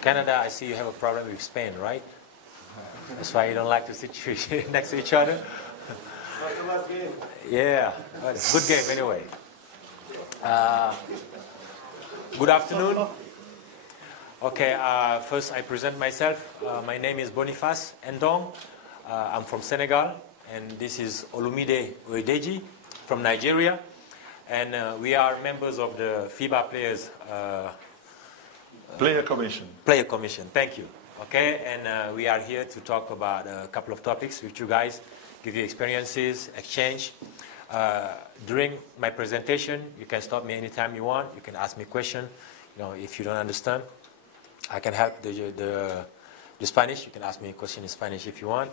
Canada, I see you have a problem with Spain, right? That's why you don't like to sit next to each other. Not the last game. Yeah, but it's a good game anyway. Good afternoon. Okay, first I present myself. My name is Boniface N'DONG. I'm from Senegal, and this is Olumide OYEDEJI from Nigeria. And we are members of the FIBA Player Commission. Player Commission, thank you. Okay, and we are here to talk about a couple of topics with you guys, give you experiences, exchange. During my presentation, you can stop me anytime you want. You can ask me a question. You know, if you don't understand, I can help the Spanish. You can ask me a question in Spanish if you want.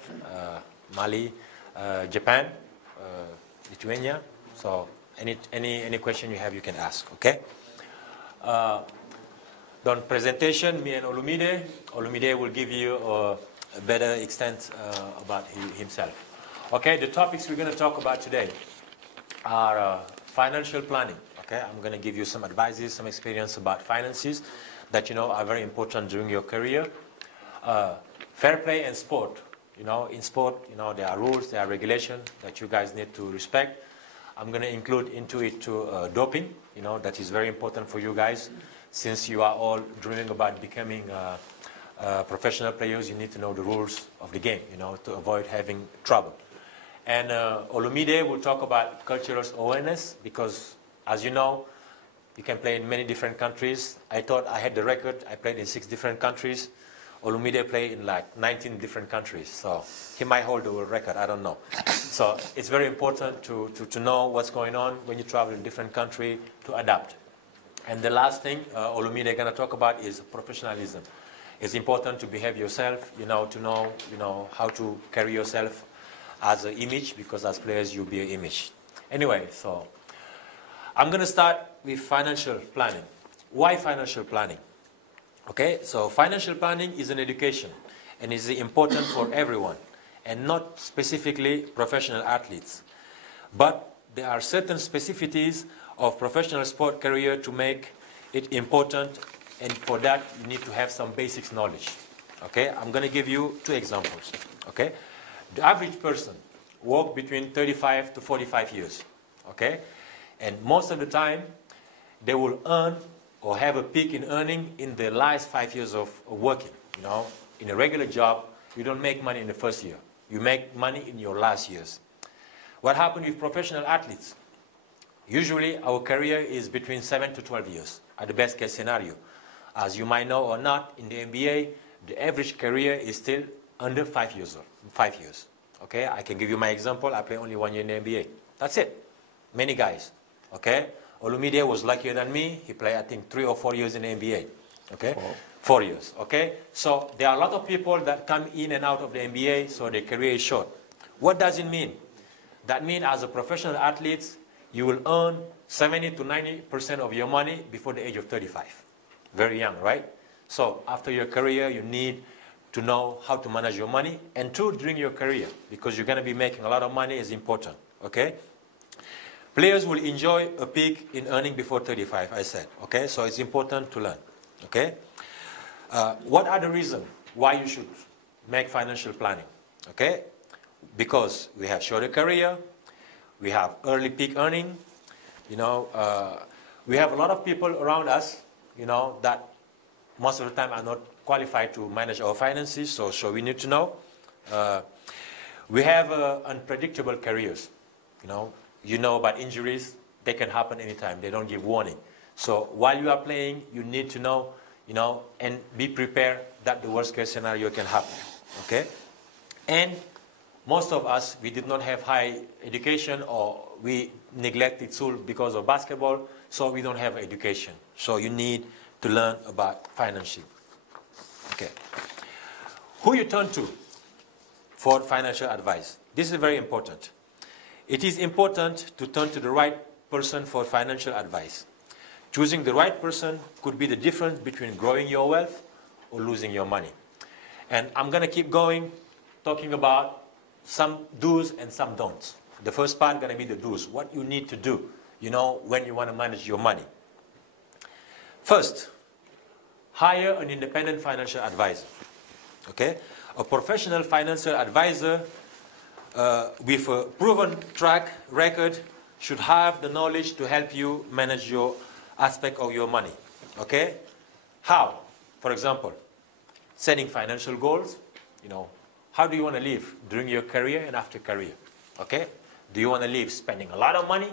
Mali, Japan, Lithuania. So any question you have, you can ask. Okay. Done presentation, me and Olumide. Olumide will give you a better extent about himself. Okay, the topics we're going to talk about today are financial planning. Okay, I'm going to give you some advices, some experience about finances that you know are very important during your career. Fair play and sport. You know, in sport, you know, there are rules, there are regulations that you guys need to respect. I'm going to include into it too doping. You know, that is very important for you guys. Since you are all dreaming about becoming professional players, you need to know the rules of the game, you know, to avoid having trouble. And Olumide will talk about cultural awareness because, as you know, you can play in many different countries. I thought I had the record. I played in 6 different countries. Olumide played in like 19 different countries. So he might hold the world record. I don't know. So it's very important to know what's going on when you travel in different countries to adapt. And the last thing Olumide is going to talk about is professionalism. It's important to behave yourself, you know, to know, how to carry yourself as an image, because as players you'll be an image. Anyway, so I'm going to start with financial planning. Why financial planning? Okay, so financial planning is an education and is important for everyone and not specifically professional athletes. But there are certain specificities of professional sport career to make it important, and for that you need to have some basics knowledge. Okay, I'm going to give you 2 examples. Okay, the average person works between 35 to 45 years. Okay, and most of the time they will earn or have a peak in earning in the last 5 years of working. You know, in a regular job, you don't make money in the first year. You make money in your last years. What happens with professional athletes? Usually, our career is between 7 to 12 years, at the best case scenario. As you might know or not, in the NBA, the average career is still under 5 years. 5 years. Okay, I can give you my example. I play only 1 year in the NBA. That's it. Many guys. Okay, Olumide was luckier than me. He played, I think, 3 or 4 years in the NBA. Okay, 4 years. Okay, so there are a lot of people that come in and out of the NBA, so their career is short. What does it mean? That means as a professional athlete, you will earn 70 to 90% of your money before the age of 35. Very young, right? So after your career, you need to know how to manage your money. And 2, during your career, because you're going to be making a lot of money, is important. Okay? Players will enjoy a peak in earning before 35, I said. Okay? So it's important to learn. Okay? What are the reasons why you should make financial planning? Okay? Because we have shorter career. We have early peak earning, you know, we have a lot of people around us, you know, that most of the time are not qualified to manage our finances, so we need to know. We have unpredictable careers, you know about injuries, they can happen anytime, they don't give warning. So while you are playing, you need to know, and be prepared that the worst case scenario can happen, okay? And most of us, we did not have high education, or we neglected school because of basketball, so we don't have education. So you need to learn about financing. Okay. Who you turn to for financial advice? This is very important. It is important to turn to the right person for financial advice. Choosing the right person could be the difference between growing your wealth or losing your money. And I'm going to keep going, talking about some do's and some don'ts. The first part is going to be the do's, what you need to do, when you want to manage your money. First, hire an independent financial advisor. Okay? A professional financial advisor with a proven track record should have the knowledge to help you manage your aspect of your money. Okay? How? For example, setting financial goals. You know, how do you want to live during your career and after career? Okay? Do you want to live spending a lot of money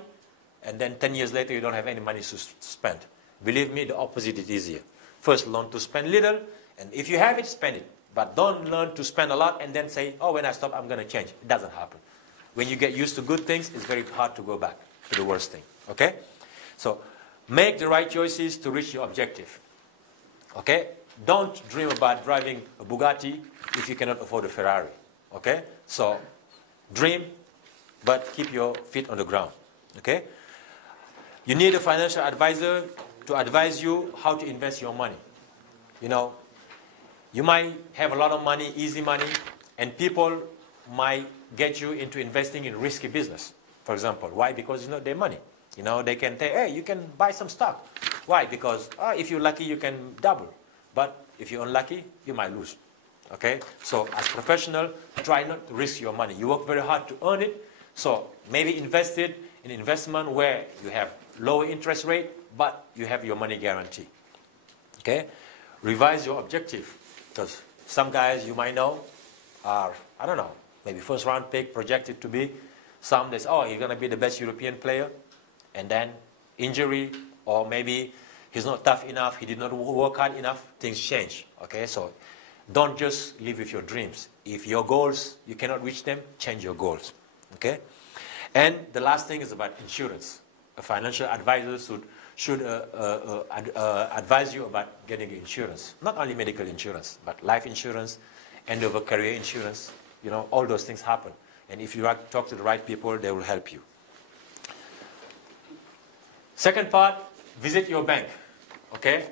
and then 10 years later you don't have any money to spend? Believe me, the opposite is easier. First, learn to spend little, and if you have it, spend it. But don't learn to spend a lot and then say, oh, when I stop, I'm going to change. It doesn't happen. When you get used to good things, it's very hard to go back to the worst thing. Okay? So, make the right choices to reach your objective. Okay? Don't dream about driving a Bugatti if you cannot afford a Ferrari. Okay? So, dream, but keep your feet on the ground. Okay? You need a financial advisor to advise you how to invest your money. You know, you might have a lot of money, easy money, and people might get you into investing in risky business, for example. Why? Because it's not their money. You know, they can say, hey, you can buy some stock. Why? Because if you're lucky, you can double. But if you're unlucky, you might lose. Okay? So as a professional, try not to risk your money. You work very hard to earn it. So maybe invest it in investment where you have lower interest rate, but you have your money guarantee. Okay? Revise your objective. Because some guys you might know are, I don't know, maybe first round pick projected to be. Some they say, oh, he's going to be the best European player. And then injury, or maybe he's not tough enough, he did not work hard enough, things change. Okay, so don't just live with your dreams. If your goals, you cannot reach them, change your goals. Okay? And the last thing is about insurance. A financial advisor should advise you about getting insurance. Not only medical insurance, but life insurance, end of a career insurance. You know, all those things happen. And if you talk to the right people, they will help you. Second part, visit your bank. Okay?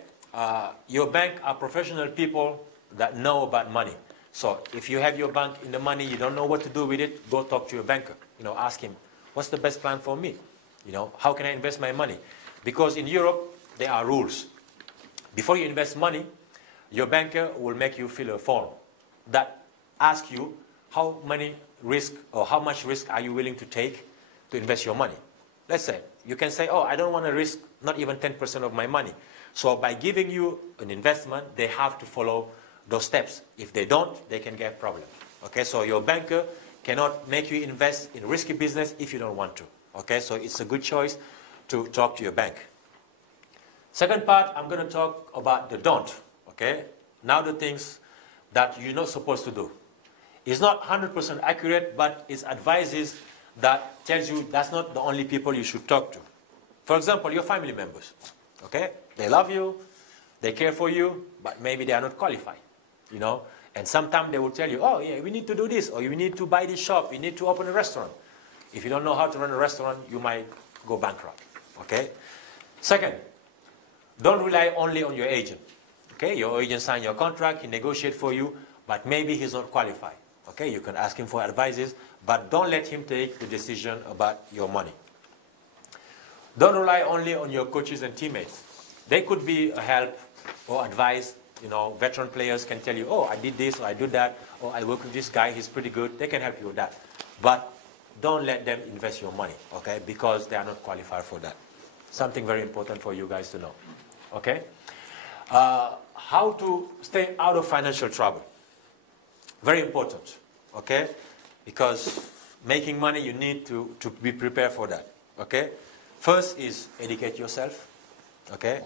Your bank are professional people that know about money. So if you have your bank in the money, you don't know what to do with it, go talk to your banker. You know, ask him, what's the best plan for me? You know, how can I invest my money? Because in Europe, there are rules. Before you invest money, your banker will make you fill a form that asks you how much risk are you willing to take to invest your money. Let's say, you can say, oh, I don't want to risk not even 10% of my money. So by giving you an investment, they have to follow those steps. If they don't, they can get problems. Okay, so your banker cannot make you invest in risky business if you don't want to. Okay, so it's a good choice to talk to your bank. Second part, I'm going to talk about the don't. Okay, now the things that you're not supposed to do. It's not 100% accurate, but it's advices that tells you that's not the only people you should talk to. For example, your family members. Okay, they love you, they care for you, but maybe they are not qualified. You know, and sometimes they will tell you, oh yeah, we need to do this, or you need to buy this shop, you need to open a restaurant. If you don't know how to run a restaurant, you might go bankrupt. Okay? Second, don't rely only on your agent. Okay? Your agent signs your contract, he negotiates for you, but maybe he's not qualified. Okay? You can ask him for advices, but don't let him take the decision about your money. Don't rely only on your coaches and teammates. They could be a help or advice. You know, veteran players can tell you, oh, I did this, or I do that, or I work with this guy, he's pretty good. They can help you with that. But don't let them invest your money, okay, because they are not qualified for that. Something very important for you guys to know, okay? How to stay out of financial trouble. Very important, okay? Because making money, you need to be prepared for that, okay? First is educate yourself, okay?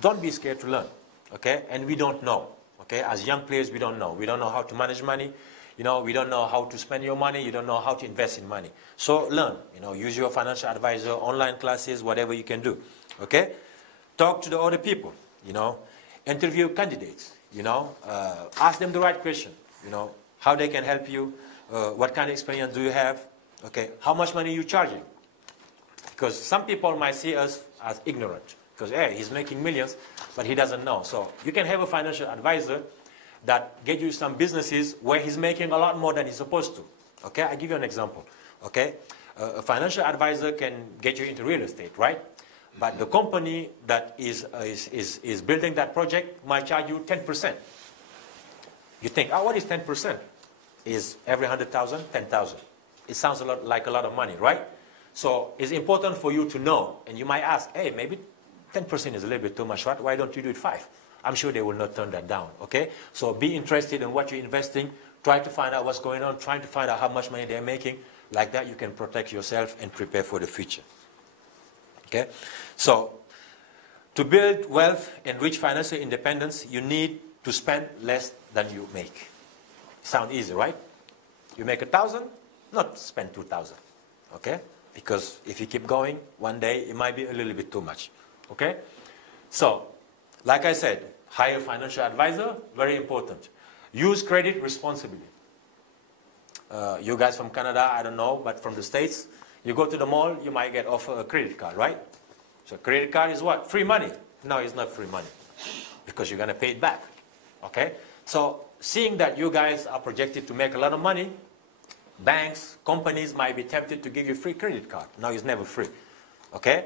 Don't be scared to learn. Okay, and we don't know. Okay, as young players, we don't know. We don't know how to manage money. You know, we don't know how to spend your money. You don't know how to invest in money. So learn. You know, use your financial advisor, online classes, whatever you can do. Okay, talk to the other people. You know, interview candidates. You know, ask them the right question. You know, how they can help you. What kind of experience do you have? Okay, how much money are you charging? Because some people might see us as ignorant. Because, hey, he's making millions, but he doesn't know. So you can have a financial advisor that get you some businesses where he's making a lot more than he's supposed to. Okay, I'll give you an example. Okay, a financial advisor can get you into real estate, right? but the company that is building that project might charge you 10%. You think, oh, what is 10%? Is every 100,000, 10,000. It sounds like a lot of money, right? So it's important for you to know, and you might ask, hey, maybe 10% is a little bit too much, right? Why don't you do it 5%? I'm sure they will not turn that down, okay? So be interested in what you're investing. Try to find out what's going on. Try to find out how much money they're making. Like that, you can protect yourself and prepare for the future, okay? So to build wealth and reach financial independence, you need to spend less than you make. Sound easy, right? You make 1,000, not spend 2,000, okay? Because if you keep going, one day it might be a little bit too much, okay? So, like I said, hire a financial advisor, very important. Use credit responsibly. You guys from Canada, I don't know, but from the States, you go to the mall, you might get offered a credit card, right? So credit card is what? Free money. No, it's not free money because you're going to pay it back, okay? So seeing that you guys are projected to make a lot of money, banks, companies might be tempted to give you a free credit card. No, it's never free, okay?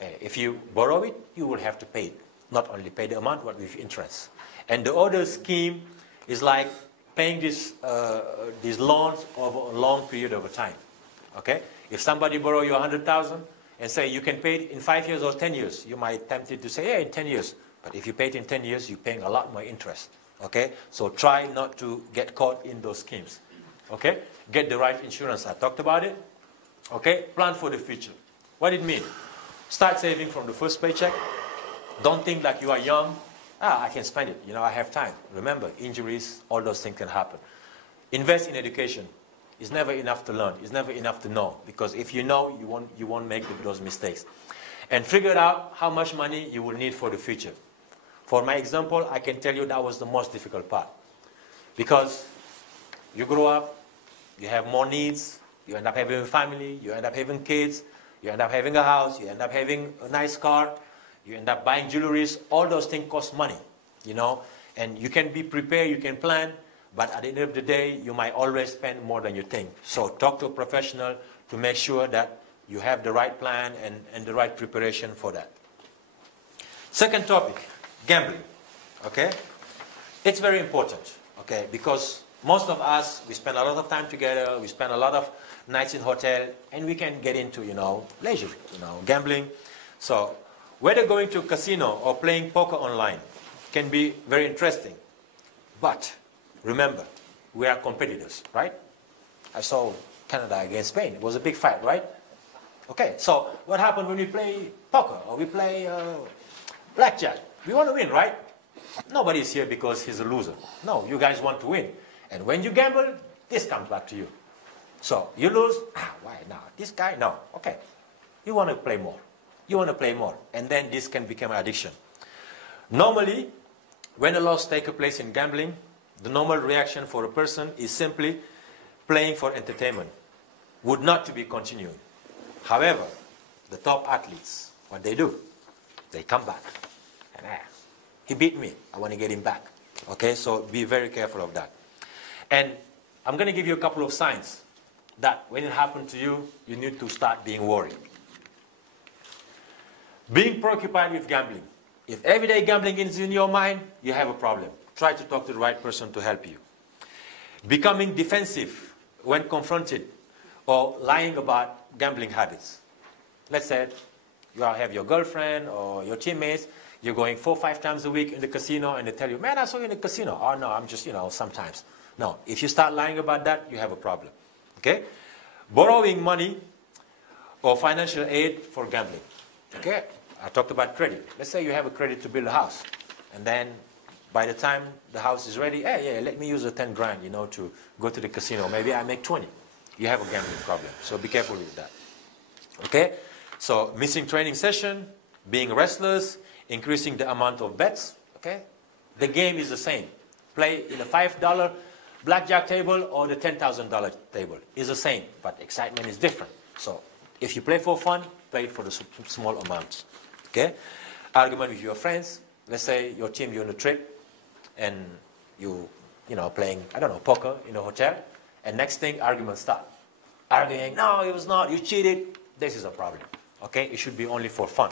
If you borrow it, you will have to pay it. Not only pay the amount, but with interest. And the other scheme is like paying these loans over a long period of time, okay? If somebody borrow you 100,000 and say you can pay it in 5 years or 10 years, you might be tempted to say, yeah, in 10 years. But if you pay it in 10 years, you're paying a lot more interest, okay? So try not to get caught in those schemes, okay? Get the right insurance. I talked about it, okay? Plan for the future. What it means? Start saving from the first paycheck. Don't think like you are young. I can spend it. You know, I have time. Remember, injuries, all those things can happen. Invest in education. It's never enough to learn. It's never enough to know. Because if you know, you won't make those mistakes. And figure out how much money you will need for the future. For my example, I can tell you that was the most difficult part. Because you grow up, you have more needs, you end up having a family, you end up having kids, you end up having a house, you end up having a nice car, you end up buying jewelries. All those things cost money, you know. And you can be prepared, you can plan, but at the end of the day, you might always spend more than you think. So talk to a professional to make sure that you have the right plan and the right preparation for that. Second topic, gambling, okay? It's very important, okay, because most of us, we spend a lot of time together, we spend a lot of nights in hotel, and we can get into, you know, leisure, you know, gambling. So whether going to a casino or playing poker online can be very interesting. But remember, we are competitors, right? I saw Canada against Spain. It was a big fight, right? Okay, so what happened when we play poker or we play blackjack? We want to win, right? Nobody's here because he's a loser. No, you guys want to win. And when you gamble, this comes back to you. So you lose, why now? This guy, no. Okay, you want to play more. You want to play more. And then this can become an addiction. Normally, when a loss takes place in gambling, the normal reaction for a person is simply playing for entertainment, would not to be continuing. However, the top athletes, what they do, they come back. And he beat me, I want to get him back. Okay, so be very careful of that. And I'm going to give you a couple of signs that when it happens to you, you need to start being worried. Being preoccupied with gambling. If everyday gambling is in your mind, you have a problem. Try to talk to the right person to help you. Becoming defensive when confronted or lying about gambling habits. Let's say you have your girlfriend or your teammates, you're going 4 or 5 times a week in the casino and they tell you, man, I saw you in the casino. Oh, no, I'm just, you know, sometimes. No, if you start lying about that, you have a problem. Okay? Borrowing money or financial aid for gambling. Okay? I talked about credit. Let's say you have a credit to build a house. And then by the time the house is ready, hey, yeah, let me use the 10 grand, you know, to go to the casino. Maybe I make 20. You have a gambling problem. So be careful with that. Okay? So missing training session, being restless, increasing the amount of bets. Okay? The game is the same. Play in the $5 blackjack table or the $10,000 table. It's the same, but excitement is different. So if you play for fun, play it for the small amounts. Okay? Argument with your friends. Let's say your team, you're on a trip and you know, playing, I don't know, poker in a hotel. And next thing, arguments start. Arguing, no, it was not, you cheated. This is a problem. Okay? It should be only for fun.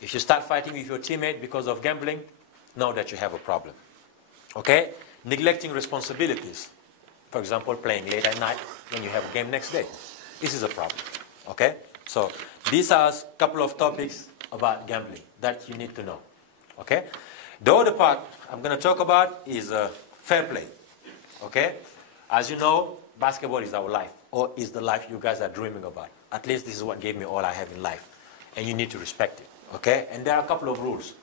If you start fighting with your teammate because of gambling, know that you have a problem. Okay? Neglecting responsibilities. For example, playing late at night when you have a game next day. This is a problem. Okay? So these are a couple of topics about gambling that you need to know. Okay? The other part I'm going to talk about is fair play. Okay? As you know, basketball is our life, or is the life you guys are dreaming about. At least this is what gave me all I have in life. And you need to respect it. Okay? And there are a couple of rules.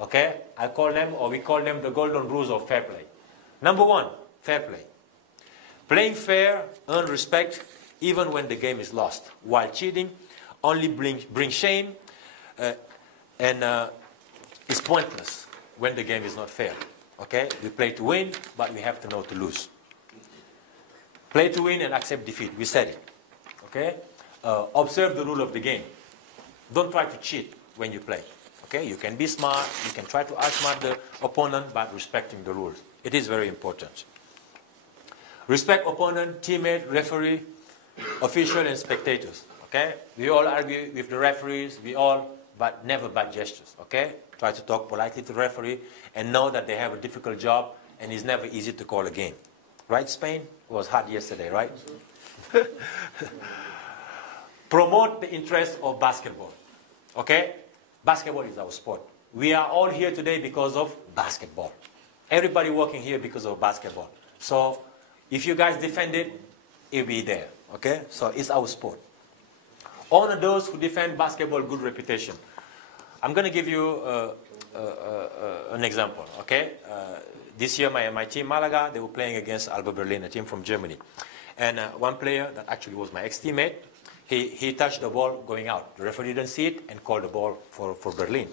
Okay? I call them, or we call them, the golden rules of fair play. Number one, fair play. Playing fair, earn respect, even when the game is lost. While cheating only bring shame and is pointless when the game is not fair. Okay? We play to win, but we have to know to lose. Play to win and accept defeat. We said it. Okay? Observe the rule of the game. Don't try to cheat when you play. Okay? You can be smart. You can try to outsmart the opponent, but respecting the rules. It is very important. Respect opponent, teammate, referee, official, and spectators. Okay? We all argue with the referees. But never bad gestures. Okay? Try to talk politely to the referee and know that they have a difficult job and it's never easy to call a game. Right, Spain? It was hard yesterday, right? Promote the interest of basketball. Okay? Basketball is our sport. We are all here today because of basketball. Everybody working here because of basketball. So, if you guys defend it, it'll be there. Okay? So, it's our sport. Honor those who defend basketball good reputation. I'm going to give you an example. Okay? This year, my team, Malaga, they were playing against Alba Berlin, a team from Germany. And one player that actually was my ex-teammate, he touched the ball going out. The referee didn't see it and called the ball for Berlin.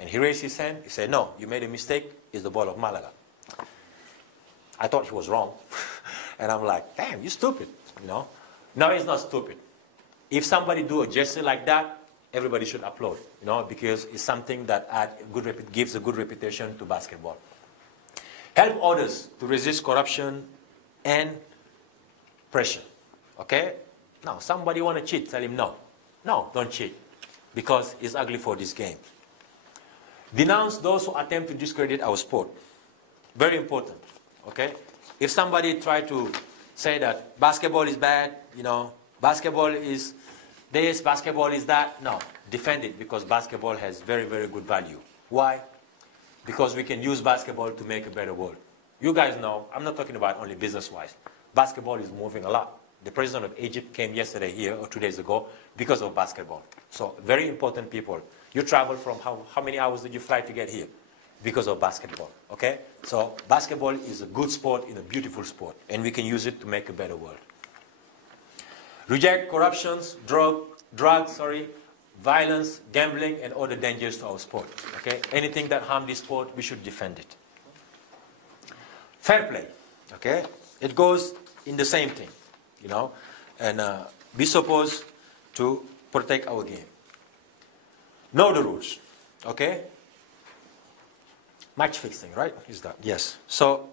And he raised his hand. He said, no, you made a mistake. It's the ball of Malaga. I thought he was wrong. And I'm like, damn, you stupid. You know? No, he's not stupid. If somebody do a gesture like that, everybody should applaud. You know, because it's something that gives a good reputation to basketball. Help others to resist corruption and pressure. Okay? Now, somebody want to cheat, tell him no. No, don't cheat. Because it's ugly for this game. Denounce those who attempt to discredit our sport. Very important. Okay? If somebody try to say that basketball is bad, you know, basketball is this, basketball is that, no. Defend it because basketball has very, very good value. Why? Because we can use basketball to make a better world. You guys know, I'm not talking about only business-wise. Basketball is moving a lot. The president of Egypt came yesterday here, or 2 days ago, because of basketball. So, very important people. You travel from, how many hours did you fly to get here? Because of basketball, okay? So, basketball is a good sport, and a beautiful sport, and we can use it to make a better world. Reject corruptions, drugs, violence, gambling, and other dangers to our sport. Okay? Anything that harms this sport, we should defend it. Fair play. Okay? It goes in the same thing, you know, and we're supposed to protect our game. Know the rules. Okay? Match fixing, right? Is that? Yes. So,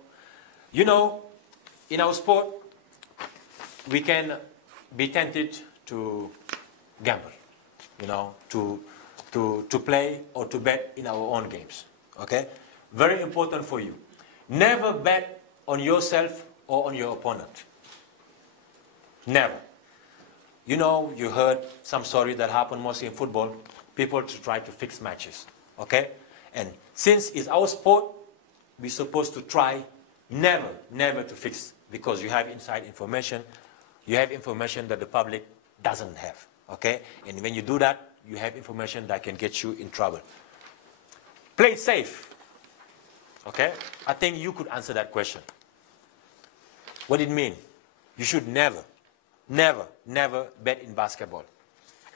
you know, in our sport, we can be tempted to gamble. You know, to play or to bet in our own games. Okay? Very important for you. Never bet on yourself or on your opponent. Never. You know, you heard some story that happened mostly in football. People to try to fix matches. Okay? And since it's our sport, we're supposed to try never to fix. Because you have inside information. You have information that the public doesn't have. Okay? And when you do that, you have information that can get you in trouble. Play it safe. Okay? I think you could answer that question. What did it mean? You should never bet in basketball.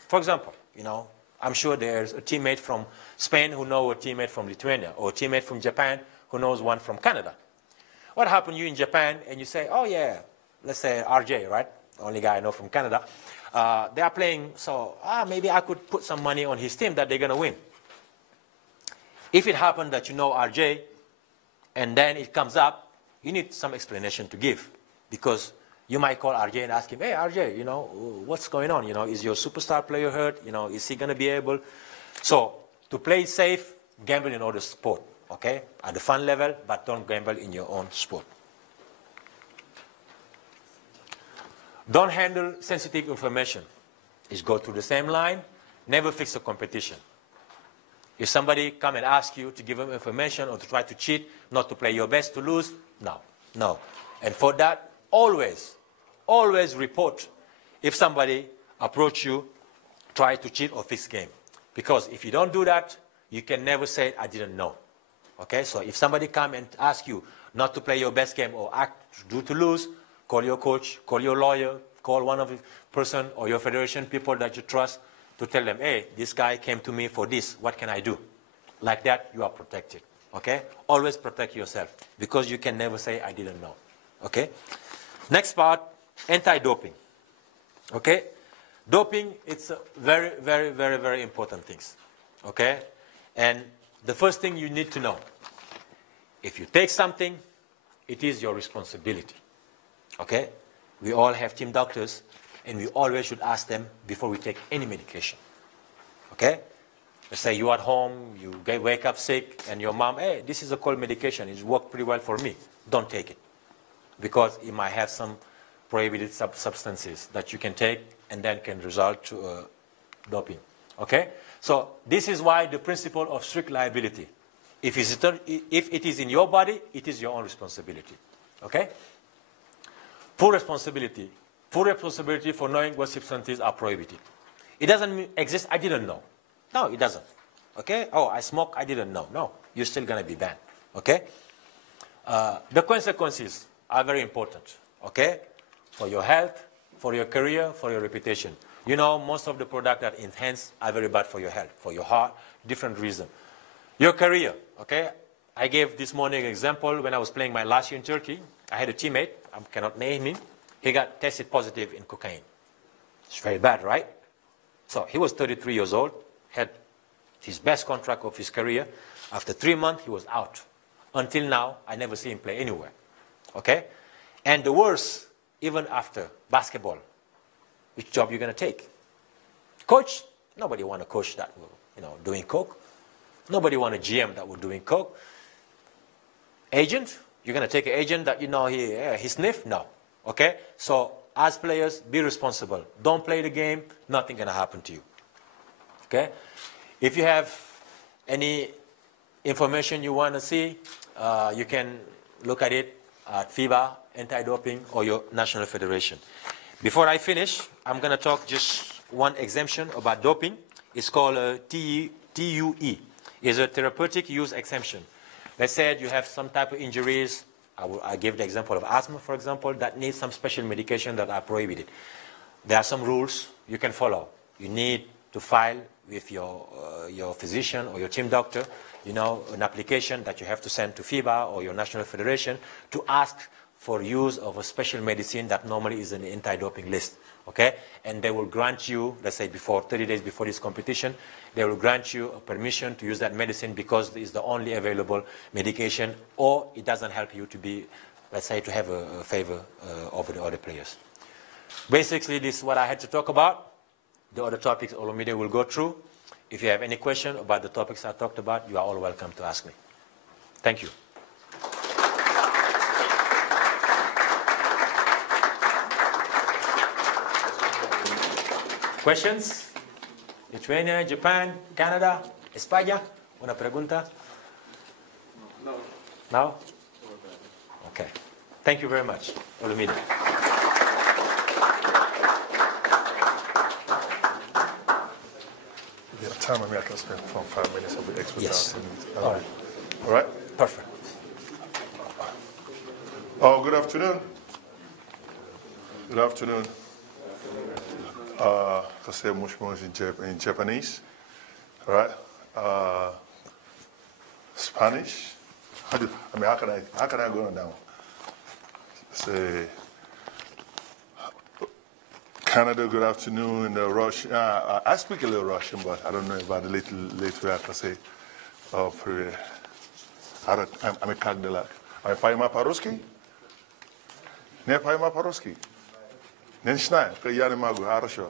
For example, you know, I'm sure there's a teammate from Spain who knows a teammate from Lithuania, or a teammate from Japan who knows one from Canada. What happened you in Japan and you say, oh yeah, let's say RJ, right? The only guy I know from Canada. They are playing, so maybe I could put some money on his team that they're going to win. If it happened that you know RJ, and then it comes up, you need some explanation to give. Because you might call RJ and ask him, hey, RJ, you know, what's going on? You know, is your superstar player hurt? You know, is he going to be able? So, to play safe, gamble in other sport, okay? At the fun level, but don't gamble in your own sport. Don't handle sensitive information. It's go through the same line, never fix a competition. If somebody come and ask you to give them information or to try to cheat, not to play your best to lose, no. And for that, always report if somebody approach you, try to cheat or fix game. Because if you don't do that, you can never say, I didn't know. Okay, so if somebody come and ask you not to play your best game or act due to lose, call your coach, call your lawyer, call one of the person or your federation people that you trust to tell them, hey, this guy came to me for this, what can I do? Like that, you are protected, okay? Always protect yourself because you can never say, I didn't know, okay? Next part, anti-doping, okay? Doping, it's a very, very, very, very important things, okay? And the first thing you need to know, if you take something, it is your responsibility, okay? We all have team doctors, and we always should ask them before we take any medication, okay? Let's say you're at home, you wake up sick, and your mom, hey, this is a cold medication, it's worked pretty well for me. Don't take it, because it might have some prohibited substances that you can take and then can result to doping, okay? So this is why the principle of strict liability. If it is in your body, it is your own responsibility, okay? Full responsibility for knowing what substances are prohibited. It doesn't exist, I didn't know. No, it doesn't, okay? Oh, I smoke, I didn't know. No, you're still gonna be banned, okay? The consequences are very important, okay? For your health, for your career, for your reputation. You know, most of the products that enhance are very bad for your health, for your heart, different reason. Your career, okay? I gave this morning an example when I was playing my last year in Turkey. I had a teammate, I cannot name him. He got tested positive in cocaine. It's very bad, right? So he was 33 years old, had his best contract of his career. After 3 months, he was out. Until now, I never see him play anywhere, okay? And the worst, even after basketball, which job you're going to take? Coach? Nobody want a coach that will, doing coke. Nobody want a GM that will doing coke. Agent? You're going to take an agent that he sniff? No. Okay? So as players, be responsible. Don't play the game. Nothing going to happen to you. Okay? If you have any information you want to see, you can look at it at FIBA, Anti-Doping, or your national federation. Before I finish, I'm going to talk just one exemption about doping. It's called TUE. It's a Therapeutic Use Exemption. Let's say you have some type of injuries. I give the example of asthma, for example, that needs some special medication that are prohibited. There are some rules you can follow. You need to file with your physician or your team doctor, an application that you have to send to FIBA or your national federation to ask for use of a special medicine that normally is in the anti-doping list, okay? And they will grant you, let's say 30 days before this competition, they will grant you a permission to use that medicine because it's the only available medication, or it doesn't help you to be, let's say, to have a favor over the other players. Basically, this is what I had to talk about. The other topics Olumide will go through. If you have any question about the topics I talked about, you are all welcome to ask me. Thank you. Questions? Lithuania, Japan, Canada, España? Una pregunta? No. No? Okay. Thank you very much, Olumide. Yeah, time I can spend from 5 minutes of the extra Yes. time. All right. All right? Perfect. Oh, good afternoon. Good afternoon. I say much more in Japanese. All right? Spanish. How can I go on now? Say Canada, good afternoon. Russian. I speak a little Russian, but I don't know about the little I can say. I'm a Kagdelak. I'm Paima Paruski. Ne Paima Paruski. Nenshna, Kayani Magu, Harasho.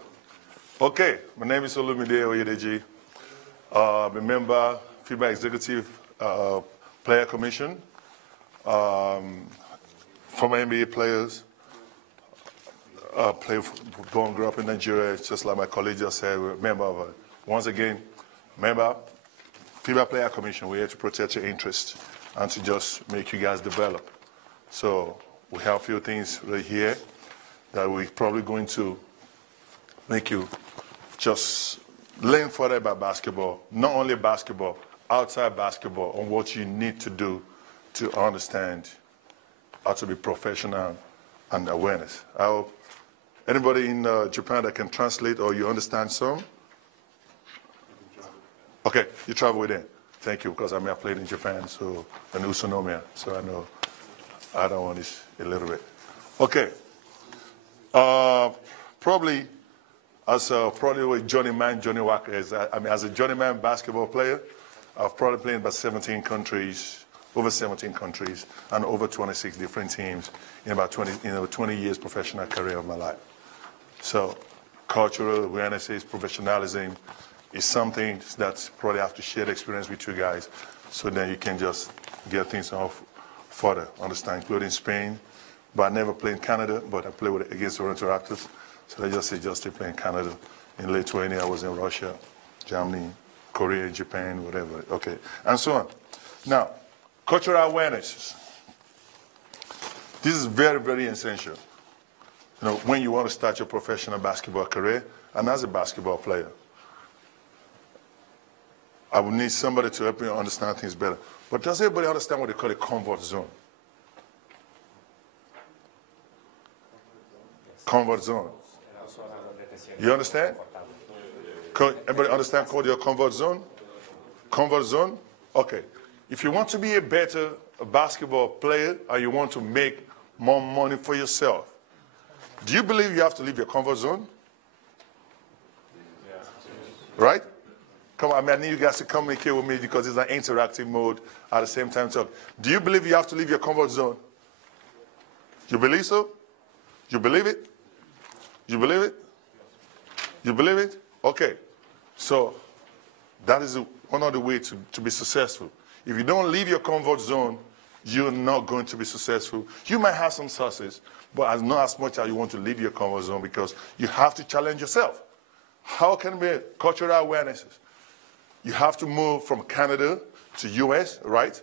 Okay, my name is Olumide OYEDEJI. I'm a member FIBA Executive Player Commission, former NBA players, born, grew up in Nigeria, just like my colleague just said, we're a member of once again, member FIBA Player Commission. We're here to protect your interests and to just make you guys develop. So we have a few things right here that we're probably going to make you just learn further about basketball, not only basketball, outside basketball, on what you need to do to understand how to be professional and awareness. I hope anybody in Japan that can translate or you understand some? Okay, you travel with them. Thank you, because I mean, I played in Japan, so, and Usunomiya, so I know I don't want this a little bit. Okay, probably with Johnny Walker is, as a journeyman basketball player, I've probably played in about 17 countries, over 17 countries, and over 26 different teams in about 20 years professional career of my life. So cultural awarenesses, professionalism is something that probably have to share the experience with you guys, so then you can just get things off further, understand, including Spain, but I never played in Canada, but I played against Toronto Raptors. So I just suggested playing Canada. In late 20, I was in Russia, Germany, Korea, Japan, whatever. Okay, and so on. Now, cultural awareness. This is very, very essential. You know, when you want to start your professional basketball career, and as a basketball player, I would need somebody to help me understand things better. But does everybody understand what they call a comfort zone? Comfort zone. You understand? Everybody understand what your comfort zone? Comfort zone? Okay. If you want to be a better basketball player and you want to make more money for yourself, do you believe you have to leave your comfort zone? Right? Come on, I need you guys to communicate with me because it's an interactive mode at the same time. Talk. Do you believe you have to leave your comfort zone? You believe so? You believe it? You believe it? You believe it? Okay. So that is one of the ways to be successful. If you don't leave your comfort zone, you're not going to be successful. You might have some success, but not as much as you want to leave your comfort zone because you have to challenge yourself. How can it be cultural awarenesses? You have to move from Canada to US, right?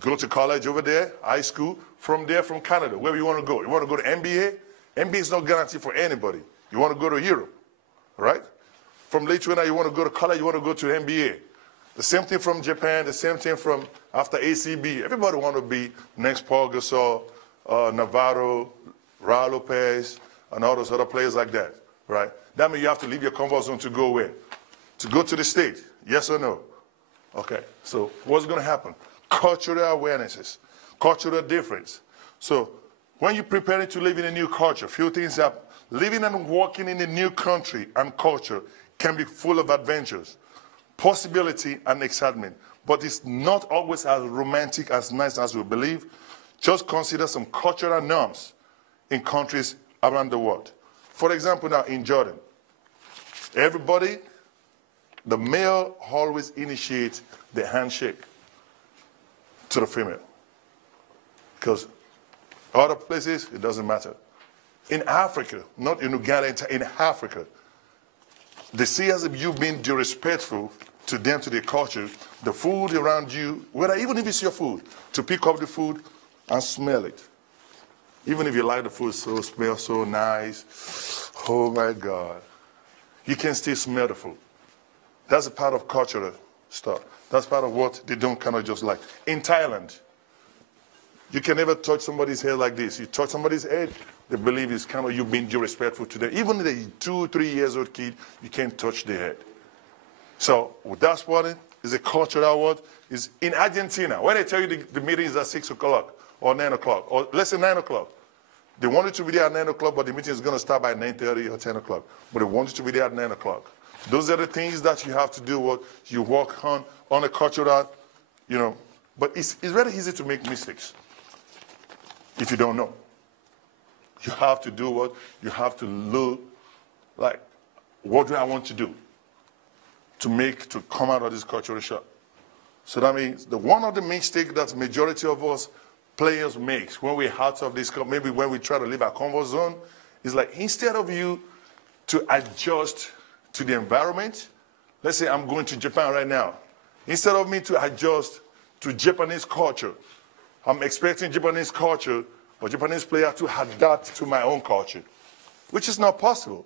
Go to college over there, high school. From there, from Canada, where you want to go? You want to go to NBA? NBA is not guaranteed for anybody. You want to go to Europe, right? From Lithuania, you want to go to college, you want to go to NBA. The same thing from Japan, the same thing from after ACB. Everybody want to be next Paul Gasol, Navarro, Raul Lopez, and all those other players like that, right? That means you have to leave your comfort zone to go where? To go to the state, yes or no? Okay, so what's going to happen? Cultural awarenesses, cultural difference. So when you're preparing to live in a new culture, few things happen. Living and working in a new country and culture can be full of adventures, possibility, and excitement. But it's not always as romantic, as nice as we believe. Just consider some cultural norms in countries around the world. For example, now in Jordan, everybody, the male always initiates the handshake to the female. Because other places, it doesn't matter. In Africa, not in Uganda, in Africa, they see as if you've been disrespectful to them, to their culture, the food around you, whether even if it's your food, to pick up the food and smell it. Even if you like the food, so smells so nice, oh my God, you can still smell the food. That's a part of cultural stuff. That's part of what they don't kind of just like. In Thailand, you can never touch somebody's head like this. You touch somebody's head, they believe it's kind of you being disrespectful to them. Even the 2 or 3 years old kid, you can't touch their head. So that's what it is, a cultural word. Is in Argentina, when they tell you the meeting is at 6 o'clock or 9 o'clock, or let's say 9 o'clock. They want you to be there at 9 o'clock, but the meeting is going to start by 9:30 or 10 o'clock. But they want you to be there at 9 o'clock. Those are the things that you have to do, what you work on a cultural, you know. But it's very easy to make mistakes if you don't know. You have to do what? You have to look like, what do I want to do to come out of this cultural shock. So that means one of the mistakes that majority of us players make when we're out of this, maybe when we try to leave our comfort zone, is like instead of you to adjust to the environment, let's say I'm going to Japan right now. Instead of me to adjust to Japanese culture, I'm expecting Japanese culture or Japanese player to adapt to my own culture, which is not possible.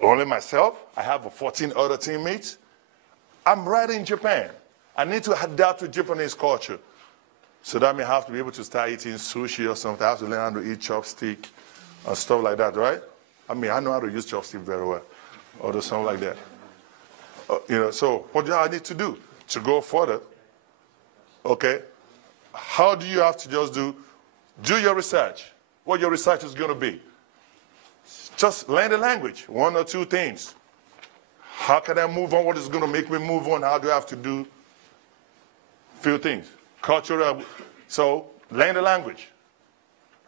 Only myself, I have 14 other teammates. I'm right in Japan. I need to adapt to Japanese culture. So that means I have to be able to start eating sushi or something. I have to learn how to eat chopstick and stuff like that, right? I mean, I know how to use chopstick very well, or do something like that. So what do I need to do to go further? Okay, how do you have to just do your research? What your research is going to be. Just learn the language, one or two things. How can I move on? What is going to make me move on? How do I have to do few things? Cultural. So learn the language.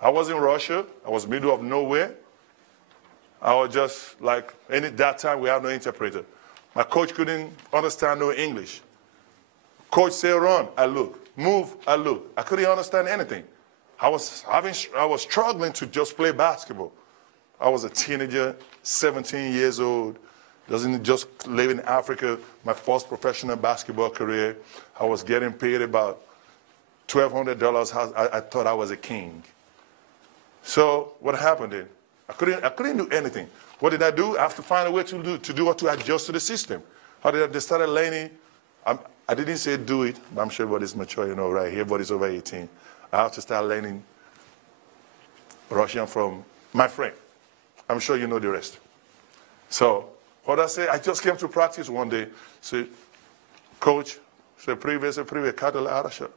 I was in Russia. I was middle of nowhere. I was just like, that time we have no interpreter. My coach couldn't understand no English. Coach said run, I look. Move, I look. I couldn't understand anything. I was struggling to just play basketball. I was a teenager, 17 years old, just live in Africa, my first professional basketball career. I was getting paid about $1,200. I thought I was a king. So what happened then? I couldn't do anything. What did I do? I have to find a way to adjust to the system. How did I? They started learning. I didn't say do it, but I'm sure everybody's mature, right? Everybody's over 18. I have to start learning Russian from my friend. I'm sure you know the rest. So what I say, I just came to practice one day. Say, coach, say, привет, Katal Arasha.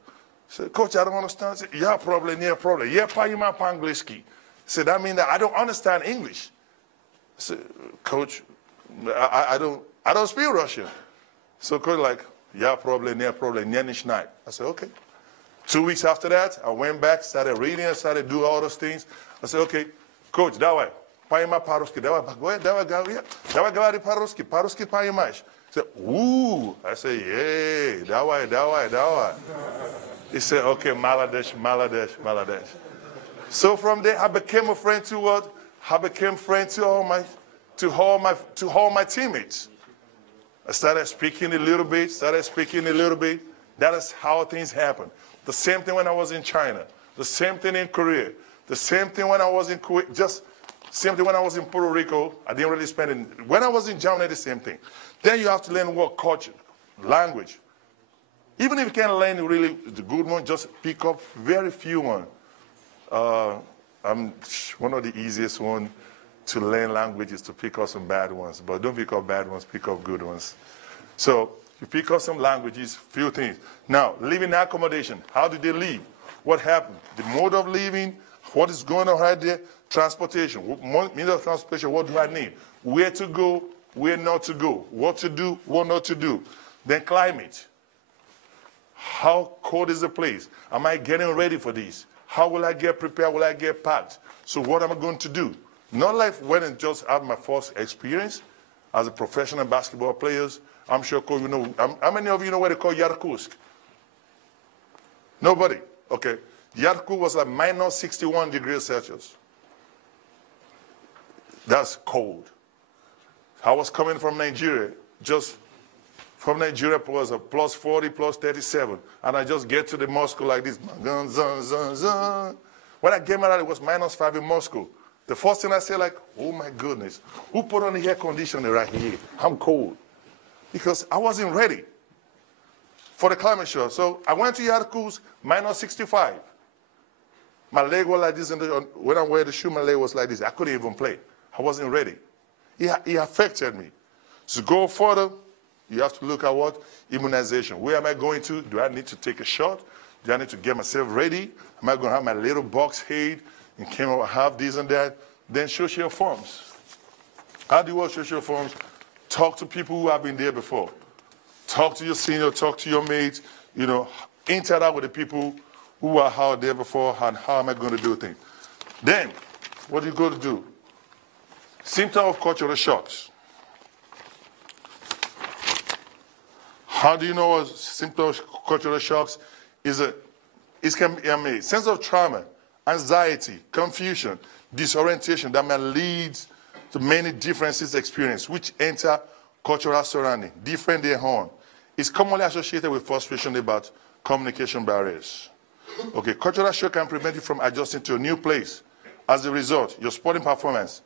Say, coach, I don't understand. Say, yeah, problem. Yeah, понимаю по-английски. Say, that means that I don't understand English. I said, coach, I don't speak Russian. So coach like, yeah, problem, night. I said, okay. 2 weeks after that, I went back, started reading, started doing all those things. I said, okay, coach, давай, понимай по-русски, давай говори по-русски понимаешь. He said, ooh. I said, yeah, давай. He said, okay, maladesh. So from there, I became a friend to what? I became friend to all my teammates. I started speaking a little bit. That is how things happen. The same thing when I was in China. The same thing in Korea. The same thing when I was in Kuwait. Just same thing when I was in Puerto Rico. I didn't really spend it. When I was in Germany, the same thing. Then you have to learn what culture, language. Even if you can't learn really the good one, just pick up very few ones. One of the easiest ones to learn language is to pick up some bad ones. But don't pick up bad ones, pick up good ones. So you pick up some languages, few things. Now, living accommodation. How did they live? What happened? The mode of living, what is going on right there? Transportation. Means of transportation, what do I need? Where to go, where not to go. What to do, what not to do. Then climate. How cold is the place? Am I getting ready for this? How will I get prepared? Will I get packed? So what am I going to do? Not like when I just have my first experience as a professional basketball players. I'm sure you know. How many of you know what they call Yarkutsk? Nobody. Okay. Yarkutsk was like minus 61 degrees Celsius. That's cold. I was coming from Nigeria. From Nigeria was a plus 40, plus 37. And I just get to the Moscow like this. When I came out, it was minus 5 in Moscow. The first thing I said, like, oh my goodness, who put on the air conditioner right here? I'm cold. Because I wasn't ready for the climate show. So I went to Yarkutsk, minus 65. My leg was like this. When I wear the shoe, my leg was like this. I couldn't even play. I wasn't ready. It affected me. To go further, you have to look at what? Immunization. Where am I going to? Do I need to take a shot? Do I need to get myself ready? Am I going to have my little box head and came out have this and that? Then social forms. How do you work social forms? Talk to people who have been there before. Talk to your senior, talk to your mates, interact with the people who are out there before and how am I going to do things. Then, what do you go to do? Symptom of cultural shocks. How do you know what symptoms of cultural shocks is? It can be a sense of trauma, anxiety, confusion, disorientation that may lead to many differences experienced, which enter cultural surrounding, different their own. It's commonly associated with frustration about communication barriers. Okay, cultural shock can prevent you from adjusting to a new place. As a result, your sporting performance,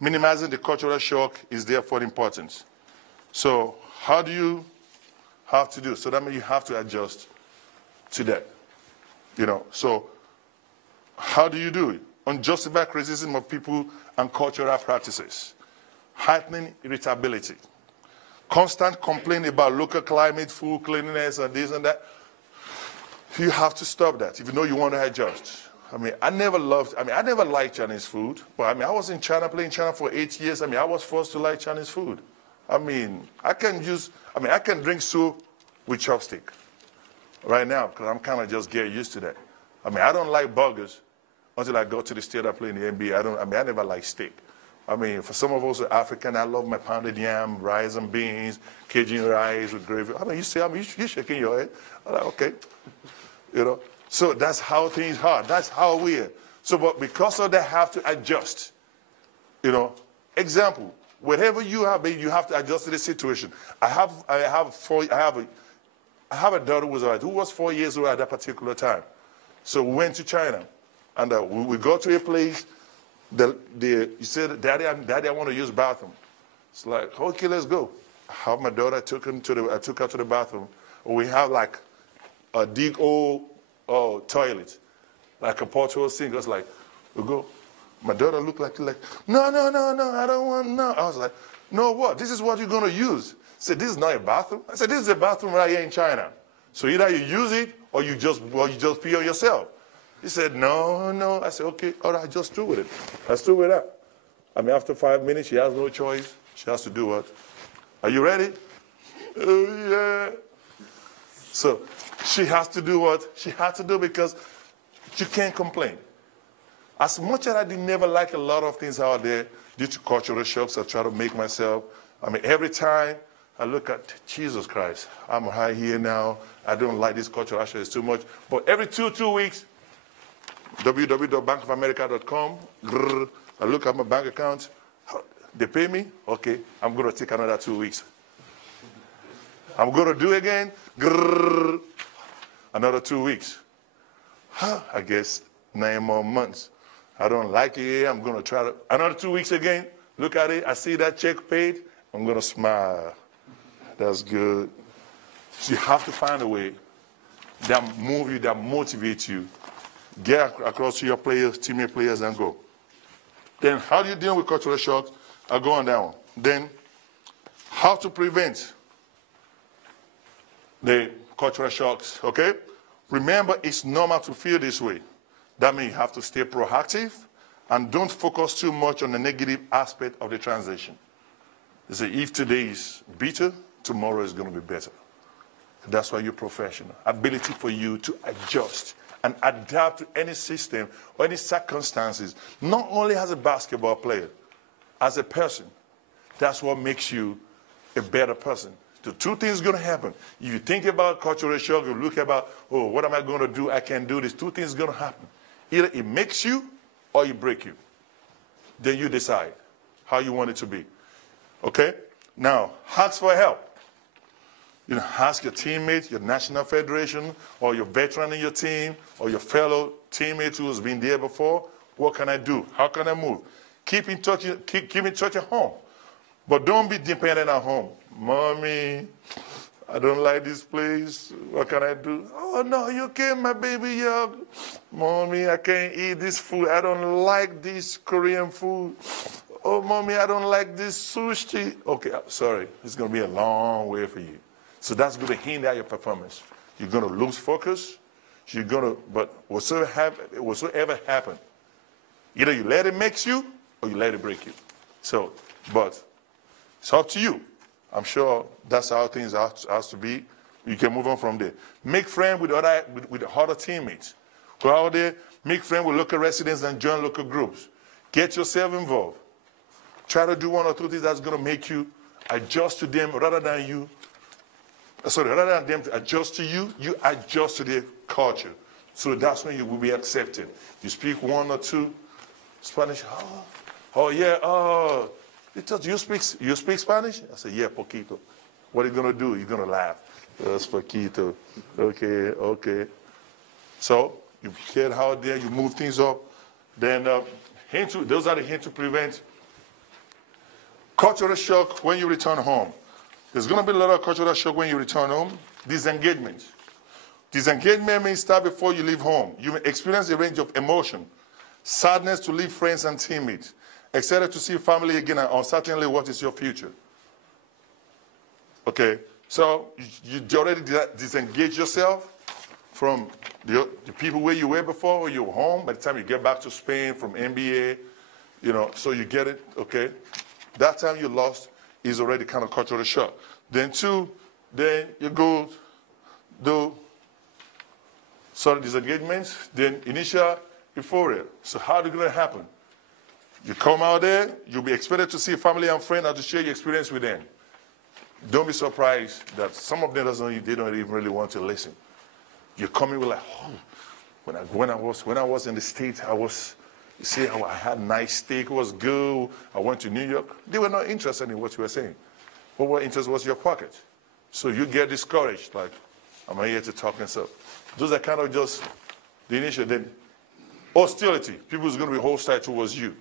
minimizing the cultural shock is therefore important. So how do you have to do? So that means you have to adjust to that. So how do you do it? Unjustified criticism of people and cultural practices, heightening irritability, constant complaining about local climate, food, cleanliness, and this and that. You have to stop that if you know you want to adjust. I never liked Chinese food, but I was in China, playing China for 8 years. I was forced to like Chinese food. I can drink soup with chopstick right now because I'm kind of just getting used to that. I don't like burgers until I go to the state I play in the NBA. I never like steak. For some of us African, I love my pounded yam, rice and beans, Cajun rice with gravy. You're shaking your head. I'm like, okay. So that's how things are. That's how we are. So, but because of that, have to adjust. Example, whatever you have to adjust to the situation. I have a daughter who was 4 years old at that particular time. So we went to China, and we go to a place. You said, Daddy, I want to use bathroom. It's like, okay, let's go. I have my daughter. I took her to the bathroom. We have like a big old toilet, like a portable sink. I was like, we go. My daughter looked like, no, I don't want, no. I was like, no, what? This is what you're going to use. I said, this is not a bathroom. I said, this is a bathroom right here in China. So either you use it or you just pee on yourself. He said, no. I said, okay, all right, just do with it. Let's do with that. After 5 minutes, she has no choice. She has to do what? Are you ready? Oh, yeah. So she has to do what? She had to do because you can't complain. As much as I did never like a lot of things out there due to cultural shocks, I try to make myself, every time I look at Jesus Christ, I'm right here now. I don't like this cultural shock, it's too much. But every two weeks, www.bankofamerica.com, I look at my bank account. They pay me? Okay, I'm going to take another 2 weeks. I'm going to do it again. Another 2 weeks. I guess 9 more months. I don't like it. I'm going to try to. Another 2 weeks again. Look at it. I see that check paid. I'm going to smile. That's good. So you have to find a way that move you, that motivates you. Get across to your players, teammate players, and go. Then how do you deal with cultural shocks? I'll go on that one. Then how to prevent the cultural shocks, okay? Remember, it's normal to feel this way. That means you have to stay proactive and don't focus too much on the negative aspect of the transition. You say, if today is bitter, tomorrow is going to be better. That's why you're professional. Ability for you to adjust and adapt to any system or any circumstances, not only as a basketball player, as a person. That's what makes you a better person. The two things are going to happen. If you think about cultural shock, you look about, oh, what am I going to do? I can't do this. Two things are going to happen. Either it makes you or it breaks you. Then you decide how you want it to be. Okay? Now, ask for help. Ask your teammates, your national federation, or your veteran in your team, or your fellow teammate who's been there before. What can I do? How can I move? Keep in touch at home. But don't be dependent at home. Mommy, I don't like this place. What can I do? Oh, no, you can't, my baby. Mommy, I can't eat this food. I don't like this Korean food. Oh, Mommy, I don't like this sushi. Okay, sorry. It's going to be a long way for you. So that's going to hinder your performance. You're going to lose focus. But whatsoever happen, either you let it make you or you let it break you. So, but it's up to you. I'm sure that's how things has to be. You can move on from there. Make friends with other teammates. Go out there, make friends with local residents and join local groups. Get yourself involved. Try to do one or two things that's going to make you adjust to them rather than you So rather than them to adjust to you, you adjust to their culture. So that's when you will be accepted. You speak one or two Spanish. Oh yeah. Oh, you speak Spanish? I say, yeah, poquito. What are you gonna do? You're gonna laugh. That's poquito. Okay. So you get out there, you move things up. Then those are the hints to prevent cultural shock when you return home. There's going to be a lot of cultural shock when you return home. Disengagement. Disengagement means start before you leave home. You may experience a range of emotion. Sadness to leave friends and teammates. Excited to see family again and uncertainly what is your future. Okay, so you already disengage yourself from the people where you were before, or you're home. By the time you get back to Spain from NBA, so you get it, okay? That time you lost is already kind of cultural shock. Then you go do disengagements, then initial euphoria. So how is it going to happen? You come out there, you'll be expected to see family and friends and to share your experience with them. Don't be surprised that some of them they don't even really want to listen. You're coming with like, when I was in the States, I had nice steak, it was good. I went to New York. They were not interested in what you were saying. What were interested was your pocket. So you get discouraged, like, I'm here to talk and stuff. Those are kind of just the initial. Then hostility. People's going to be hostile towards you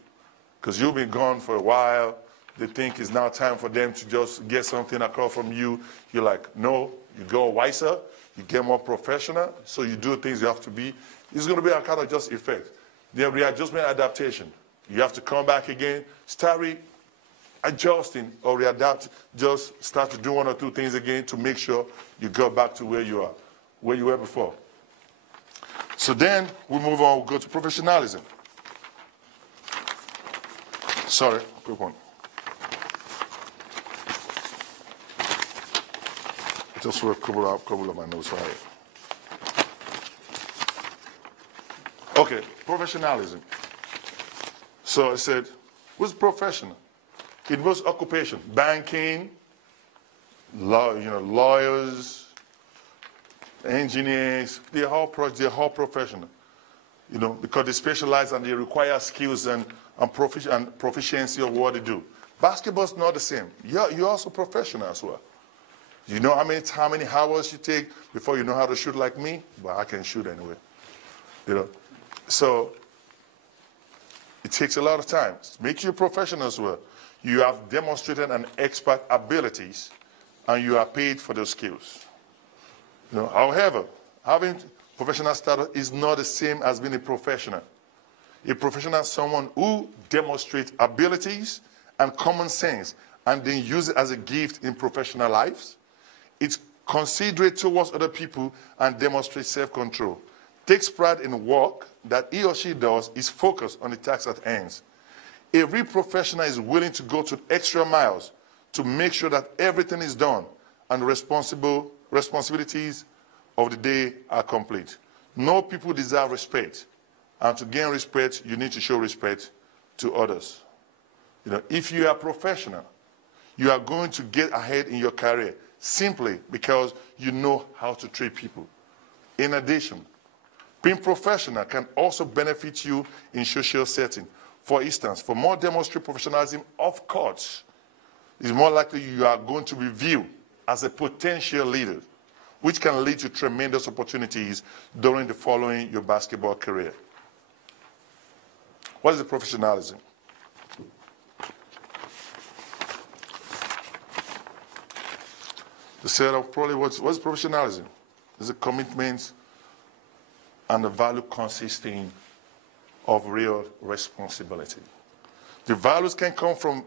because you've been gone for a while. They think it's now time for them to just get something across from you. You're like, no, you go wiser, you get more professional, so you do things you have to be. It's going to be a kind of just effect. The readjustment adaptation. You have to come back again, start adjusting or readapt, just start to do one or two things again to make sure you go back to where you were before. So then we move on, we go to professionalism. Sorry, quick one. Just for a couple of my notes right. Okay, professionalism. So I said, what's professional? It was occupation, banking, lawyers, engineers. They're all professional, because they specialize and they require skills and proficiency of what they do. Basketball's not the same. You're also professional as well. You know how many hours you take before you know how to shoot like me? Well, I can shoot anyway. So it takes a lot of time. It makes you a professional as well. You have demonstrated an expert abilities, and you are paid for those skills. However, having professional status is not the same as being a professional. A professional is someone who demonstrates abilities and common sense, and then use it as a gift in professional lives. It's considerate towards other people and demonstrates self-control. Takes pride in work that he or she does, is focused on the task at hand. A real professional is willing to go to extra miles to make sure that everything is done and the responsibilities of the day are complete. No people deserve respect. And to gain respect, you need to show respect to others. If you are professional, you are going to get ahead in your career simply because you know how to treat people. In addition, being professional can also benefit you in social setting. For instance, for more demonstrate professionalism of course, it's more likely you are going to be viewed as a potential leader, which can lead to tremendous opportunities during the following your basketball career. What is the professionalism? The set of probably what's professionalism? It's a commitment and a value consisting of real responsibility. The values can come from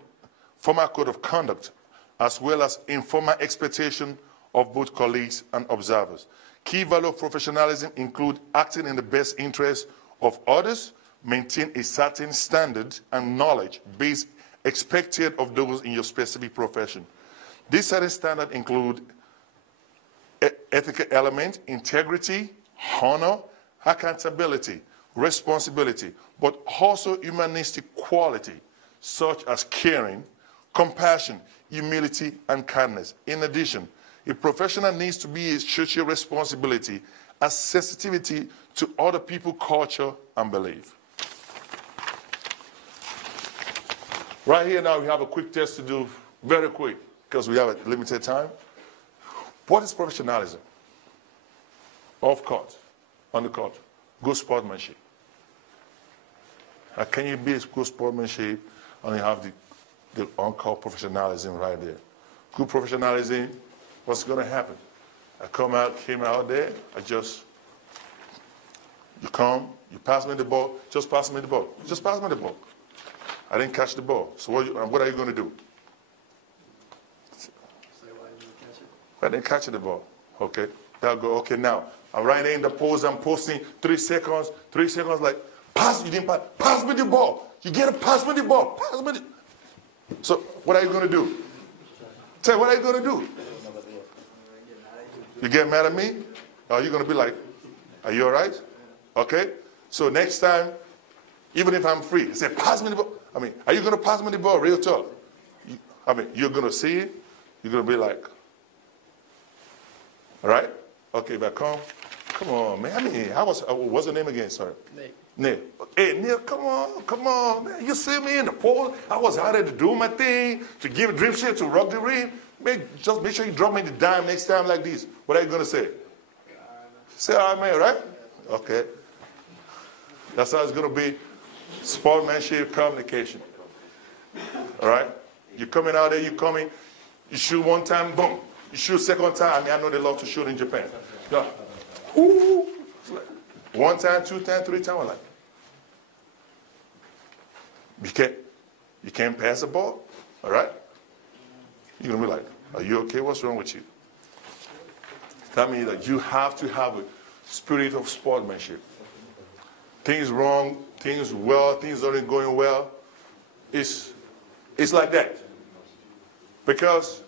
formal code of conduct as well as informal expectation of both colleagues and observers. Key value of professionalism include acting in the best interest of others, maintain a certain standard and knowledge base expected of those in your specific profession. These certain standards include ethical element, integrity, honor, accountability, responsibility, but also humanistic quality, such as caring, compassion, humility, and kindness. In addition, A professional needs to be a social responsibility, a sensitivity to other people's culture and belief. Right here now, we have a quick test to do, very quick, because we have a limited time. What is professionalism? Off court, on the court, good sportsmanship. Can you be good sportsmanship and you have the on-court professionalism right there? Good professionalism, what's going to happen? I came out there, you come, you pass me the ball, just pass me the ball. Just pass me the ball. I didn't catch the ball. So what are you going to do? Say why didn't you catch it? I didn't catch the ball. Okay. They'll go, okay, now, I'm right there in the pose, I'm posting 3 seconds, like, pass, you didn't pass, pass me the ball. You get to pass me the ball, pass me the... So, what are you going to do? Tell me, what are you going to do? You get mad at me? Or are you going to be like, are you all right? Okay? So, next time, even if I'm free, say, pass me the ball. I mean, are you going to pass me the ball real talk? You're going to see it. You're going to be like, all right? Okay, if I come on, man. I mean, what's your name again? Sorry. Nick. Hey, Nick, come on, man. You see me in the pool? I was out there to do my thing, to give a drip shit, to rock the rim. Just make sure you drop me the dime next time like this. What are you going to say? Say, all right, man, right? Okay. That's how it's going to be. Sportsmanship, communication. All right? You're coming out there, you shoot one time, boom. You shoot second time. I mean, I know they love to shoot in Japan. Yeah. Ooh. Like 1 time, 2 times, 3 times. Like, you can't pass the ball. All right? You're going to be like, are you okay? What's wrong with you? That means that you have to have a spirit of sportsmanship. Things wrong, things well, things aren't going well. It's like that. Because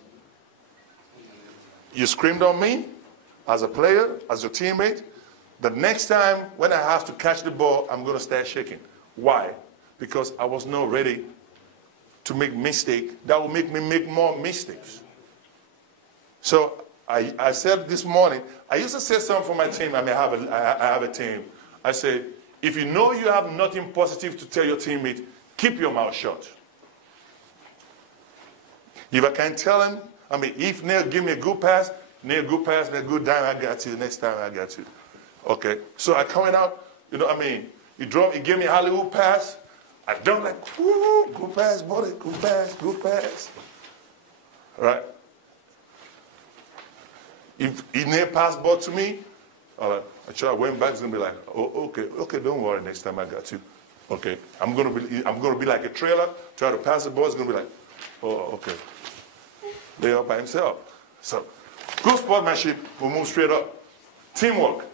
you screamed on me as a player, as your teammate. The next time when I have to catch the ball, I'm going to start shaking. Why? Because I was not ready to make mistakes. That will make me make more mistakes. So I said this morning, I used to say something for my team. I mean, I have a team. I said, if you know you have nothing positive to tell your teammate, keep your mouth shut. If I can tell him, I mean, if Neil give me a good pass, me a good dime, I got you. Next time, I got you. Okay. So I coming out, you know, I mean, you give me a Hollywood pass. I don't like, whoo, good pass, buddy, good pass. All right. If he never pass ball to me, all right, I went back, it's gonna be like, oh, okay, don't worry, next time I got you. Okay. I'm gonna be like a trailer, try to pass the ball, it's gonna be like, oh, okay. Lay up by himself. So, good sportsmanship, we'll move straight up. Teamwork.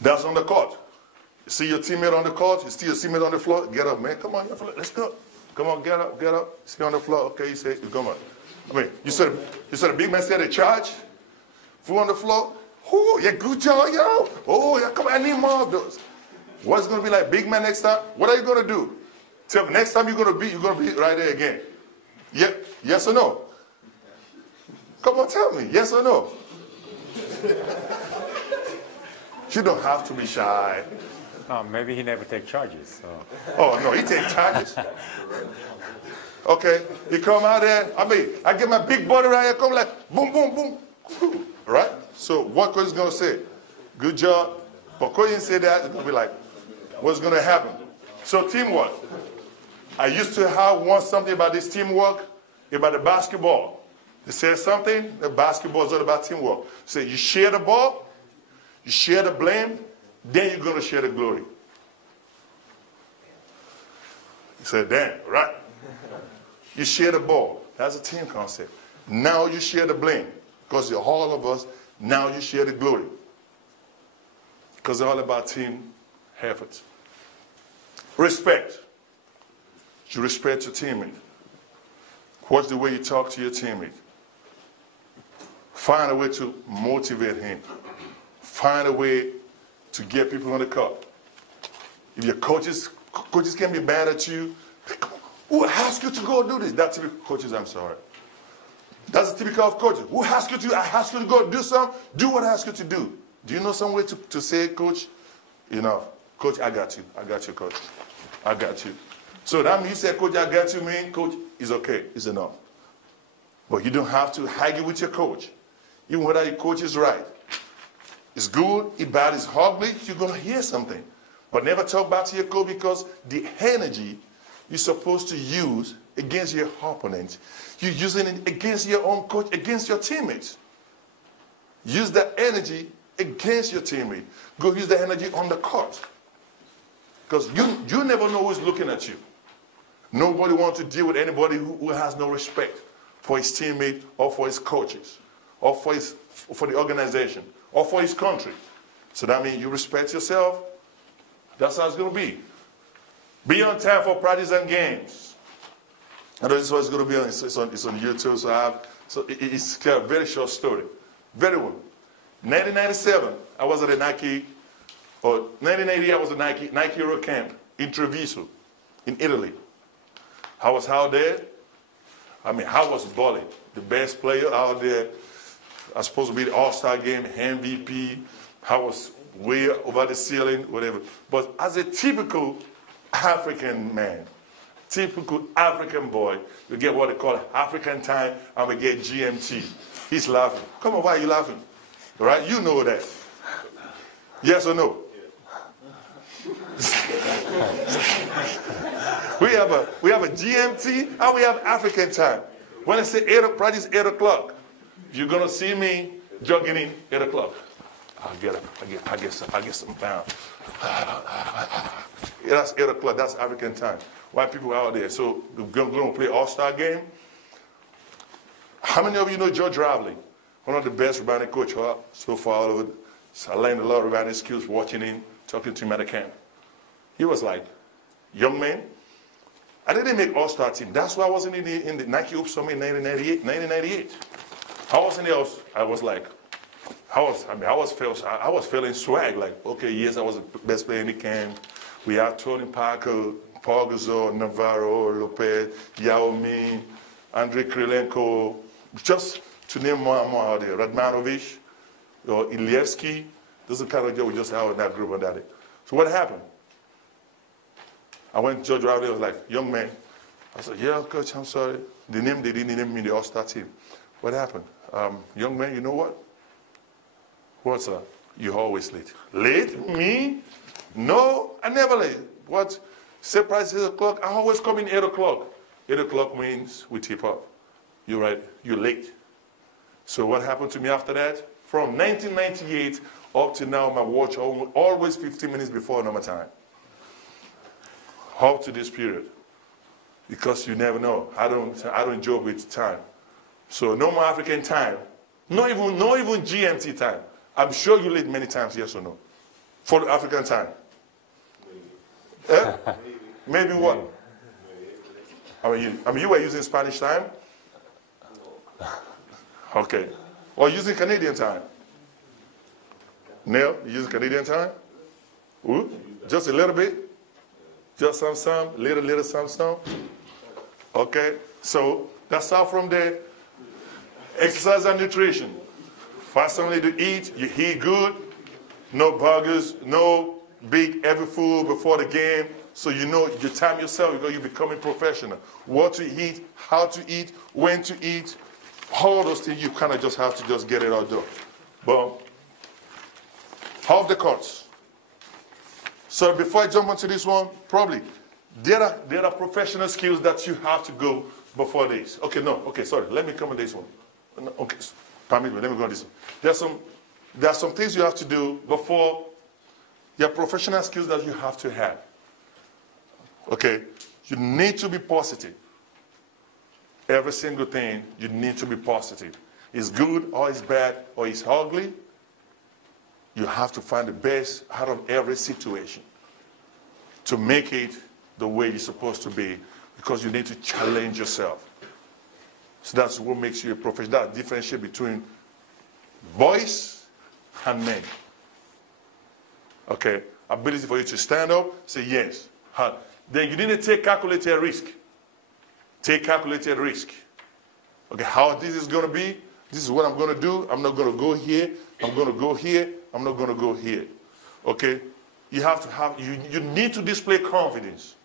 That's on the court. You see your teammate on the court, you see your teammate on the floor, get up, man. Come on, let's go. Come on, get up. See on the floor, okay, you say, come on. I mean, you said the big man said a charge? Foot on the floor? Oh, yeah, good job, yo. Oh, yeah, come on, I need more of those. What's going to be like big man next time? What are you going to do? Tell me, next time you're going to be right there again. Yeah, yes or no? Come on, tell me, yes or no? You don't have to be shy. Oh, maybe he never take charges. So. Oh, no, he take charges. Okay, you come out there, I mean, I get my big body right here, come like, boom, boom, boom. Right? So what coach is going to say? Good job. But coach didn't say that, it's going to be like, what's going to happen? So teamwork. I used to want something about this teamwork, about the basketball. They said something, the basketball is all about teamwork. Say you share the ball, you share the blame, then you're going to share the glory. You said, damn, right? You share the ball. That's a team concept. Now you share the blame. Because you're all of us, now you share the glory. Because it's all about team effort. Respect. You respect your teammate. Watch the way you talk to your teammate. Find a way to motivate him. Find a way to get people on the court. If your coaches can be bad at you, who asked you to go do this? That's typical coaches, I'm sorry. That's typical of coaches. Who asked you to? I asked you to go do something. Do what I asked you to do. Do you know some way to say, coach, coach, I got you. I got you, coach. I got you. So that means you say, coach, I got you, mean, coach, is okay. It's enough. But you don't have to argue with your coach. Even whether your coach is right. It's good, it's bad, it's ugly, you're going to hear something. But never talk back to your coach, because the energy you're supposed to use against your opponent, you're using it against your own coach, against your teammates. Use that energy against your teammate. Go use the energy on the court. Because you never know who's looking at you. Nobody wants to deal with anybody who has no respect for his teammate or for his coaches or for the organization or for his country. So that means you respect yourself. That's how it's going to be. Be on time for practice and games. I know this is what it's going to be on. It's on YouTube. So it's a very short story. Very well. 1997, I was at a Nike, or 1980, I was at Nike Euro Camp in Treviso, in Italy. I was out there. I was balling. The best player out there. I was supposed to be the All-Star game, MVP. I was way over the ceiling, whatever. But as a typical African man, typical African boy, we get what they call African time, and we get GMT. He's laughing. Come on, why are you laughing? All right, you know that. Yes or no? we have a GMT and we have African time. When I say practice 8 o'clock, you're gonna see me jogging in 8 o'clock. I get some pound. That's 8 o'clock. That's African time. White people out there. So we're gonna play All-Star game. How many of you know George Ravely? One of the best rebounding coaches so far all over. So I learned a lot of rebounding skills watching him, talking to him at the camp. He was like, young man, I didn't make All-Star team. That's why I wasn't in the Nike Hoops Summit in 1998. I wasn't there. I was feeling swag. Like, okay, yes, I was the best player in the camp. We had Tony Parker, Paul Gasol, Navarro, Lopez, Yao Ming, Andrei Krylenko, just to name more and more out there. Radmanovich, or Ilievsky. Those are the kind of guys we just had in that group on that day. So what happened? I went to George Ravely. I was like, young man. I said, yeah, coach, I'm sorry. They didn't name me the All-Star team. What happened? Young man, you know what? What's up? You're always late. Late? Me? No, I never late. What? Say price 8 o'clock. I always come in 8 o'clock. 8 o'clock means we tip up. You're right. You're late. So what happened to me after that? From 1998 up to now, my watch always 15 minutes before normal time. Up to this period. Because you never know. I don't joke with time. So no more African time. No even GMT time. I'm sure you late many times, yes or no? For the African time. Eh? Maybe what? You were using Spanish time? Okay. Or using Canadian time? Neil, you using Canadian time? Ooh, just a little bit? Just some, little some. Okay, so that's all from there. Exercise and nutrition. Find something to eat, you eat good, no burgers, no big heavy food before the game, so you know you time yourself, you're becoming professional. What to eat, how to eat, when to eat, all those things you kind of just have to just get it all done. But off the courts. So before I jump onto this one, probably there are professional skills that you have to go before this. Okay, sorry, let me come on this one. Okay, permit me, let me go on this one. There are some things you have to do before your professional skills that you have to have. Okay, you need to be positive. Every single thing, you need to be positive. It's good or it's bad or it's ugly. You have to find the best out of every situation to make it the way you're supposed to be, because you need to challenge yourself. So that's what makes you a professional. That differentiate between boys and men. Okay, ability for you to stand up, say yes. Then you need to take calculated risk. Take calculated risk. Okay, how this is going to be, this is what I'm going to do. I'm not going to go here. I'm going to go here. I'm not going to go here. Okay? You have to have, you need to display confidence.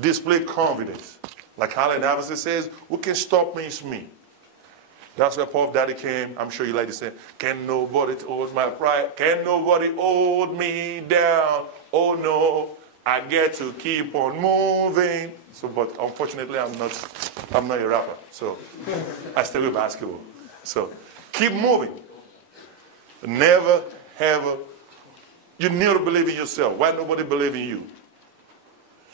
Display confidence. Like Allen Iverson says, who can stop me is me. That's where Puff Daddy came. I'm sure you like to say, can nobody hold my pride? Can nobody hold me down? Oh no, I get to keep on moving. So, but unfortunately, I'm not a rapper. So I still do basketball. So keep moving. Never, ever. You need to believe in yourself. Why nobody believe in you?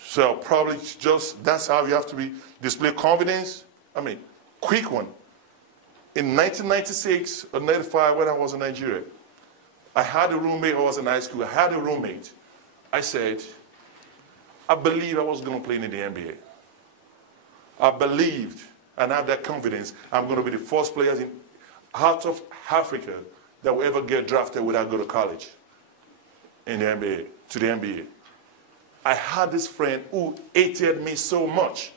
So probably just, that's how you have to be, display confidence. I mean, quick one. In 1996 or 95, when I was in Nigeria, I had a roommate. I was in high school. I had a roommate. I said, I believe I was going to play in the NBA. I believed, and I have that confidence, I'm going to be the first players out of Africa that will ever get drafted without going to college in the NBA, to the NBA. I had this friend who hated me so much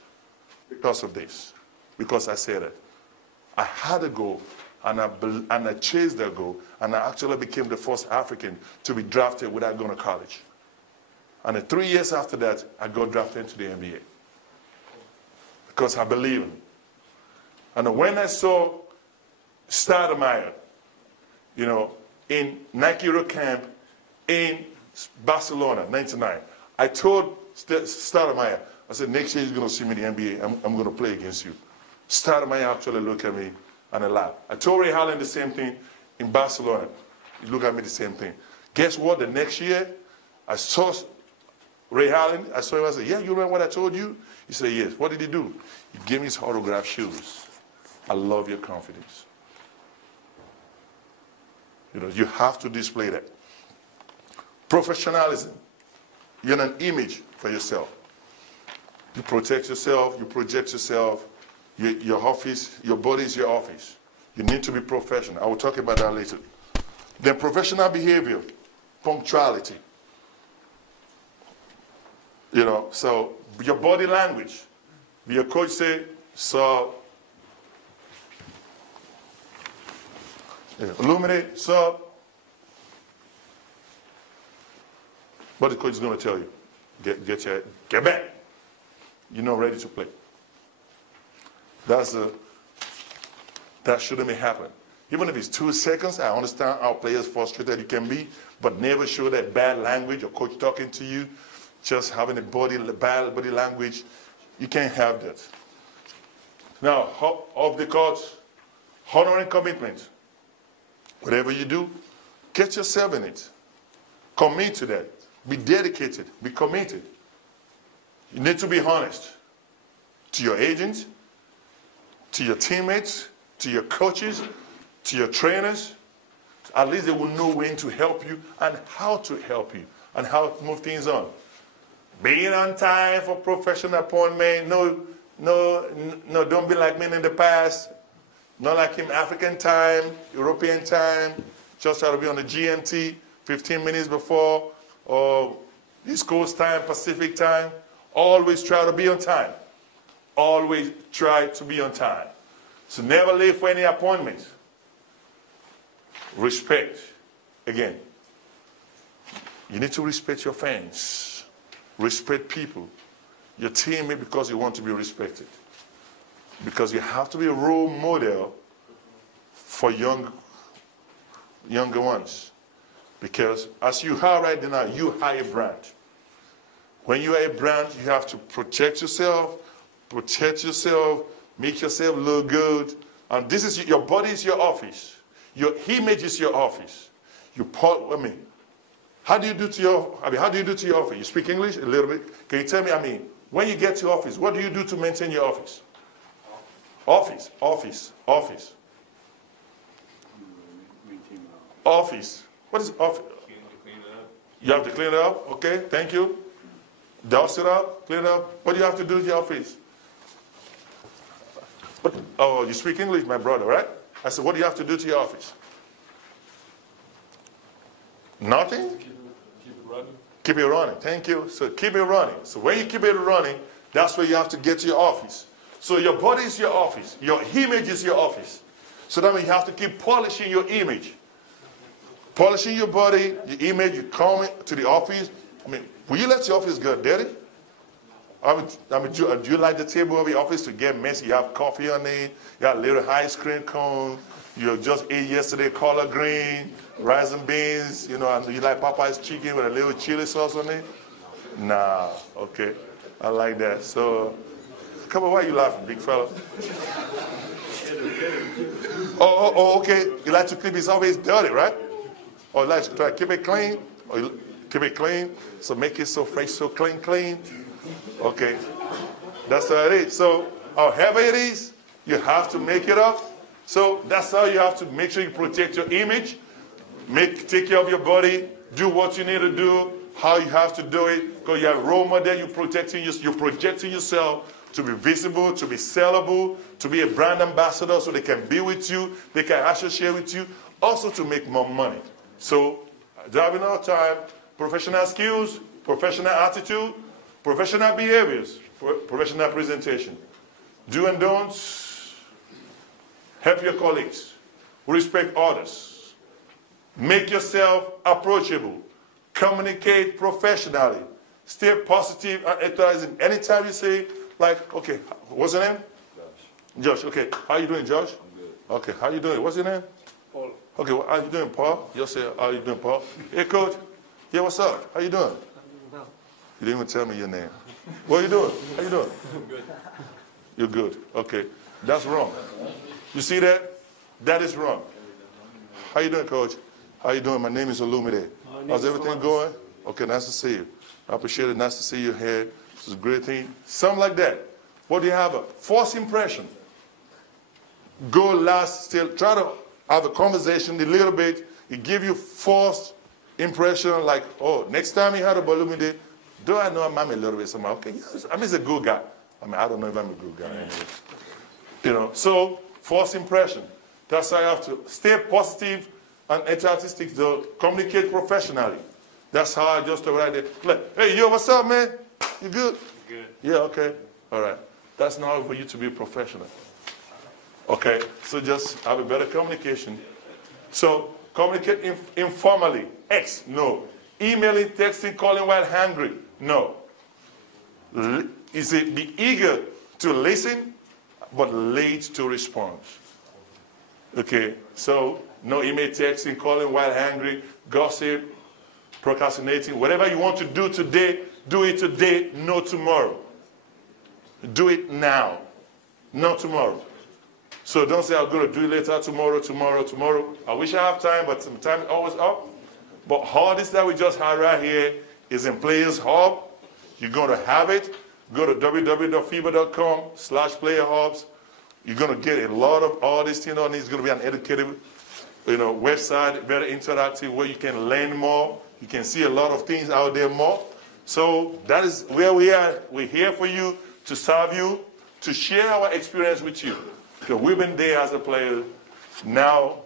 because of this, because I said it. I had a goal, and I chased that goal, and I actually became the first African to be drafted without going to college. And 3 years after that, I got drafted into the NBA because I believe in it. And when I saw Stoudemire, you know, in Nike Hero Camp in Barcelona, 99, I told Stoudemire, I said, next year you're going to see me in the NBA. I'm going to play against you. Stoudemire actually looked at me and I laughed. I told Ray Allen the same thing in Barcelona. He looked at me the same thing. Guess what? The next year, I saw Ray Allen. I saw him. I said, yeah, you remember what I told you? He said, yes. What did he do? He gave me his autographed shoes. I love your confidence. You know, you have to display that. Professionalism. You're an image for yourself. You protect yourself, you project yourself, your office, your body is your office. You need to be professional. I will talk about that later. Then professional behavior, punctuality. You know, so your body language. Your coach say, so, Olumide, so, what the coach is going to tell you? Get back. You're not ready to play. That shouldn't happen. Even if it's 2 seconds, I understand how players frustrated you can be, but never show that bad language or coach talking to you, just having a bad body language. You can't have that. Now, off the court, honoring commitment. Whatever you do, get yourself in it. Commit to that. Be dedicated. Be committed. You need to be honest to your agent, to your teammates, to your coaches, to your trainers. At least they will know when to help you and how to help you and how to move things on. Being on time for professional appointment. No, don't be like men in the past. Not like him, African time, European time. Just try to be on the GMT 15 minutes before, or East Coast time, Pacific time. Always try to be on time. Always try to be on time. So never late for any appointment. Respect. Again, you need to respect your fans. Respect people. Your teammate, because you want to be respected. Because you have to be a role model for younger ones. Because as you are right now, you are a brand. When you are a brand, you have to protect yourself, make yourself look good. And this is your body is your office. Your image is your office. How do you do to your office? You speak English a little bit? Can you tell me, when you get to office, what do you do to maintain your office? Office. Office. What is office? You have to clean it up? Okay, thank you. Dust it up, clean it up. What do you have to do to your office? Oh, you speak English, my brother, right? I said, what do you have to do to your office? Nothing? Keep it running. Keep it running, thank you. So keep it running. So when you keep it running, that's where you have to get to your office. So your body is your office. Your image is your office. So that means you have to keep polishing your image. Polishing your body, your image, you come to the office. I mean, will you let your office get dirty? Do you like the table of your office to get messy? You have coffee on it, you have a little ice cream cone, you just ate yesterday collard green, rice and beans, you know, and you like Popeye's chicken with a little chili sauce on it? Nah, okay, I like that. So, come on, why are you laughing, big fella? Oh, okay, you like to keep his office dirty, right? Or you like to try to keep it clean? Or you keep it clean, so make it so fresh, so clean. Okay, that's how it is. So however it is, you have to make it up. So that's how you have to make sure you protect your image, take care of your body, do what you need to do, how you have to do it. Because you have a role model, you're projecting yourself to be visible, to be sellable, to be a brand ambassador so they can be with you, they can associate with you, also to make more money. So driving our time, professional skills, professional attitude, professional behaviors, professional presentation. Do and don'ts. Help your colleagues. Respect others. Make yourself approachable. Communicate professionally. Stay positive and encouraging. Anytime you say, like, okay, what's your name? Josh. Josh, okay. How you doing, Josh? I'm good. Okay, how you doing? What's your name? Paul. Okay, well, how you doing, Paul? You say, how you doing, Paul? Hey, coach. Yeah, what's up? How you doing? You didn't even tell me your name. What are you doing? How you doing? I'm good. You're good. Okay. That's wrong. You see that? That is wrong. How you doing, coach? How you doing? My name is Olumide. How's everything going? Okay, nice to see you. I appreciate it. Nice to see you here. This is a great thing. Something like that. What do you have? A false impression. Go last, still try to have a conversation a little bit. It give you false impression like, oh, next time you had a Olumide, do I know I'm a little bit somehow? Okay, yes, I mean, he's a good guy. I mean, I don't know if I'm a good guy anyway. You know, so false impression. That's why you have to stay positive and artistic to communicate professionally. That's how I just right there. Like, hey, yo, what's up, man? You good? Good. Yeah, okay. All right. That's not for you to be professional. Okay, so just have a better communication. So communicate informally. X, no. Emailing, texting, calling while hungry, no. Is it be eager to listen, but late to respond. Okay, so no email, texting, calling while hungry, gossip, procrastinating. Whatever you want to do today, do it today, no tomorrow. Do it now, not tomorrow. So don't say, I'm going to do it later, tomorrow. I wish I have time, but some time is always up. But all this that we just had right here is in Players Hub. You're going to have it. Go to www.fiba.com/playerhubs. You're going to get a lot of all this thing on it. It's going to be an educative, website, very interactive, where you can learn more. You can see a lot of things out there more. So that is where we are. We're here for you, to serve you, to share our experience with you. Because we've been there as a player. Now,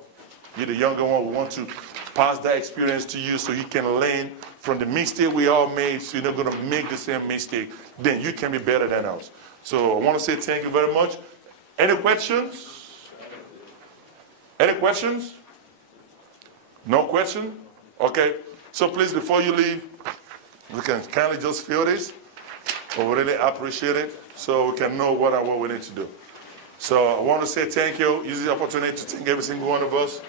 you're the younger one. We want to pass that experience to you so you can learn from the mistake we all made, so you're not going to make the same mistake. Then you can be better than us. So I want to say thank you very much. Any questions? Any questions? No question? Okay. So please, before you leave, we can kindly just fill this. We really appreciate it so we can know what we need to do. So I want to say thank you. Use the opportunity to thank every single one of us.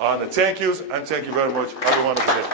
And thank yous, and thank you very much. Have a wonderful day.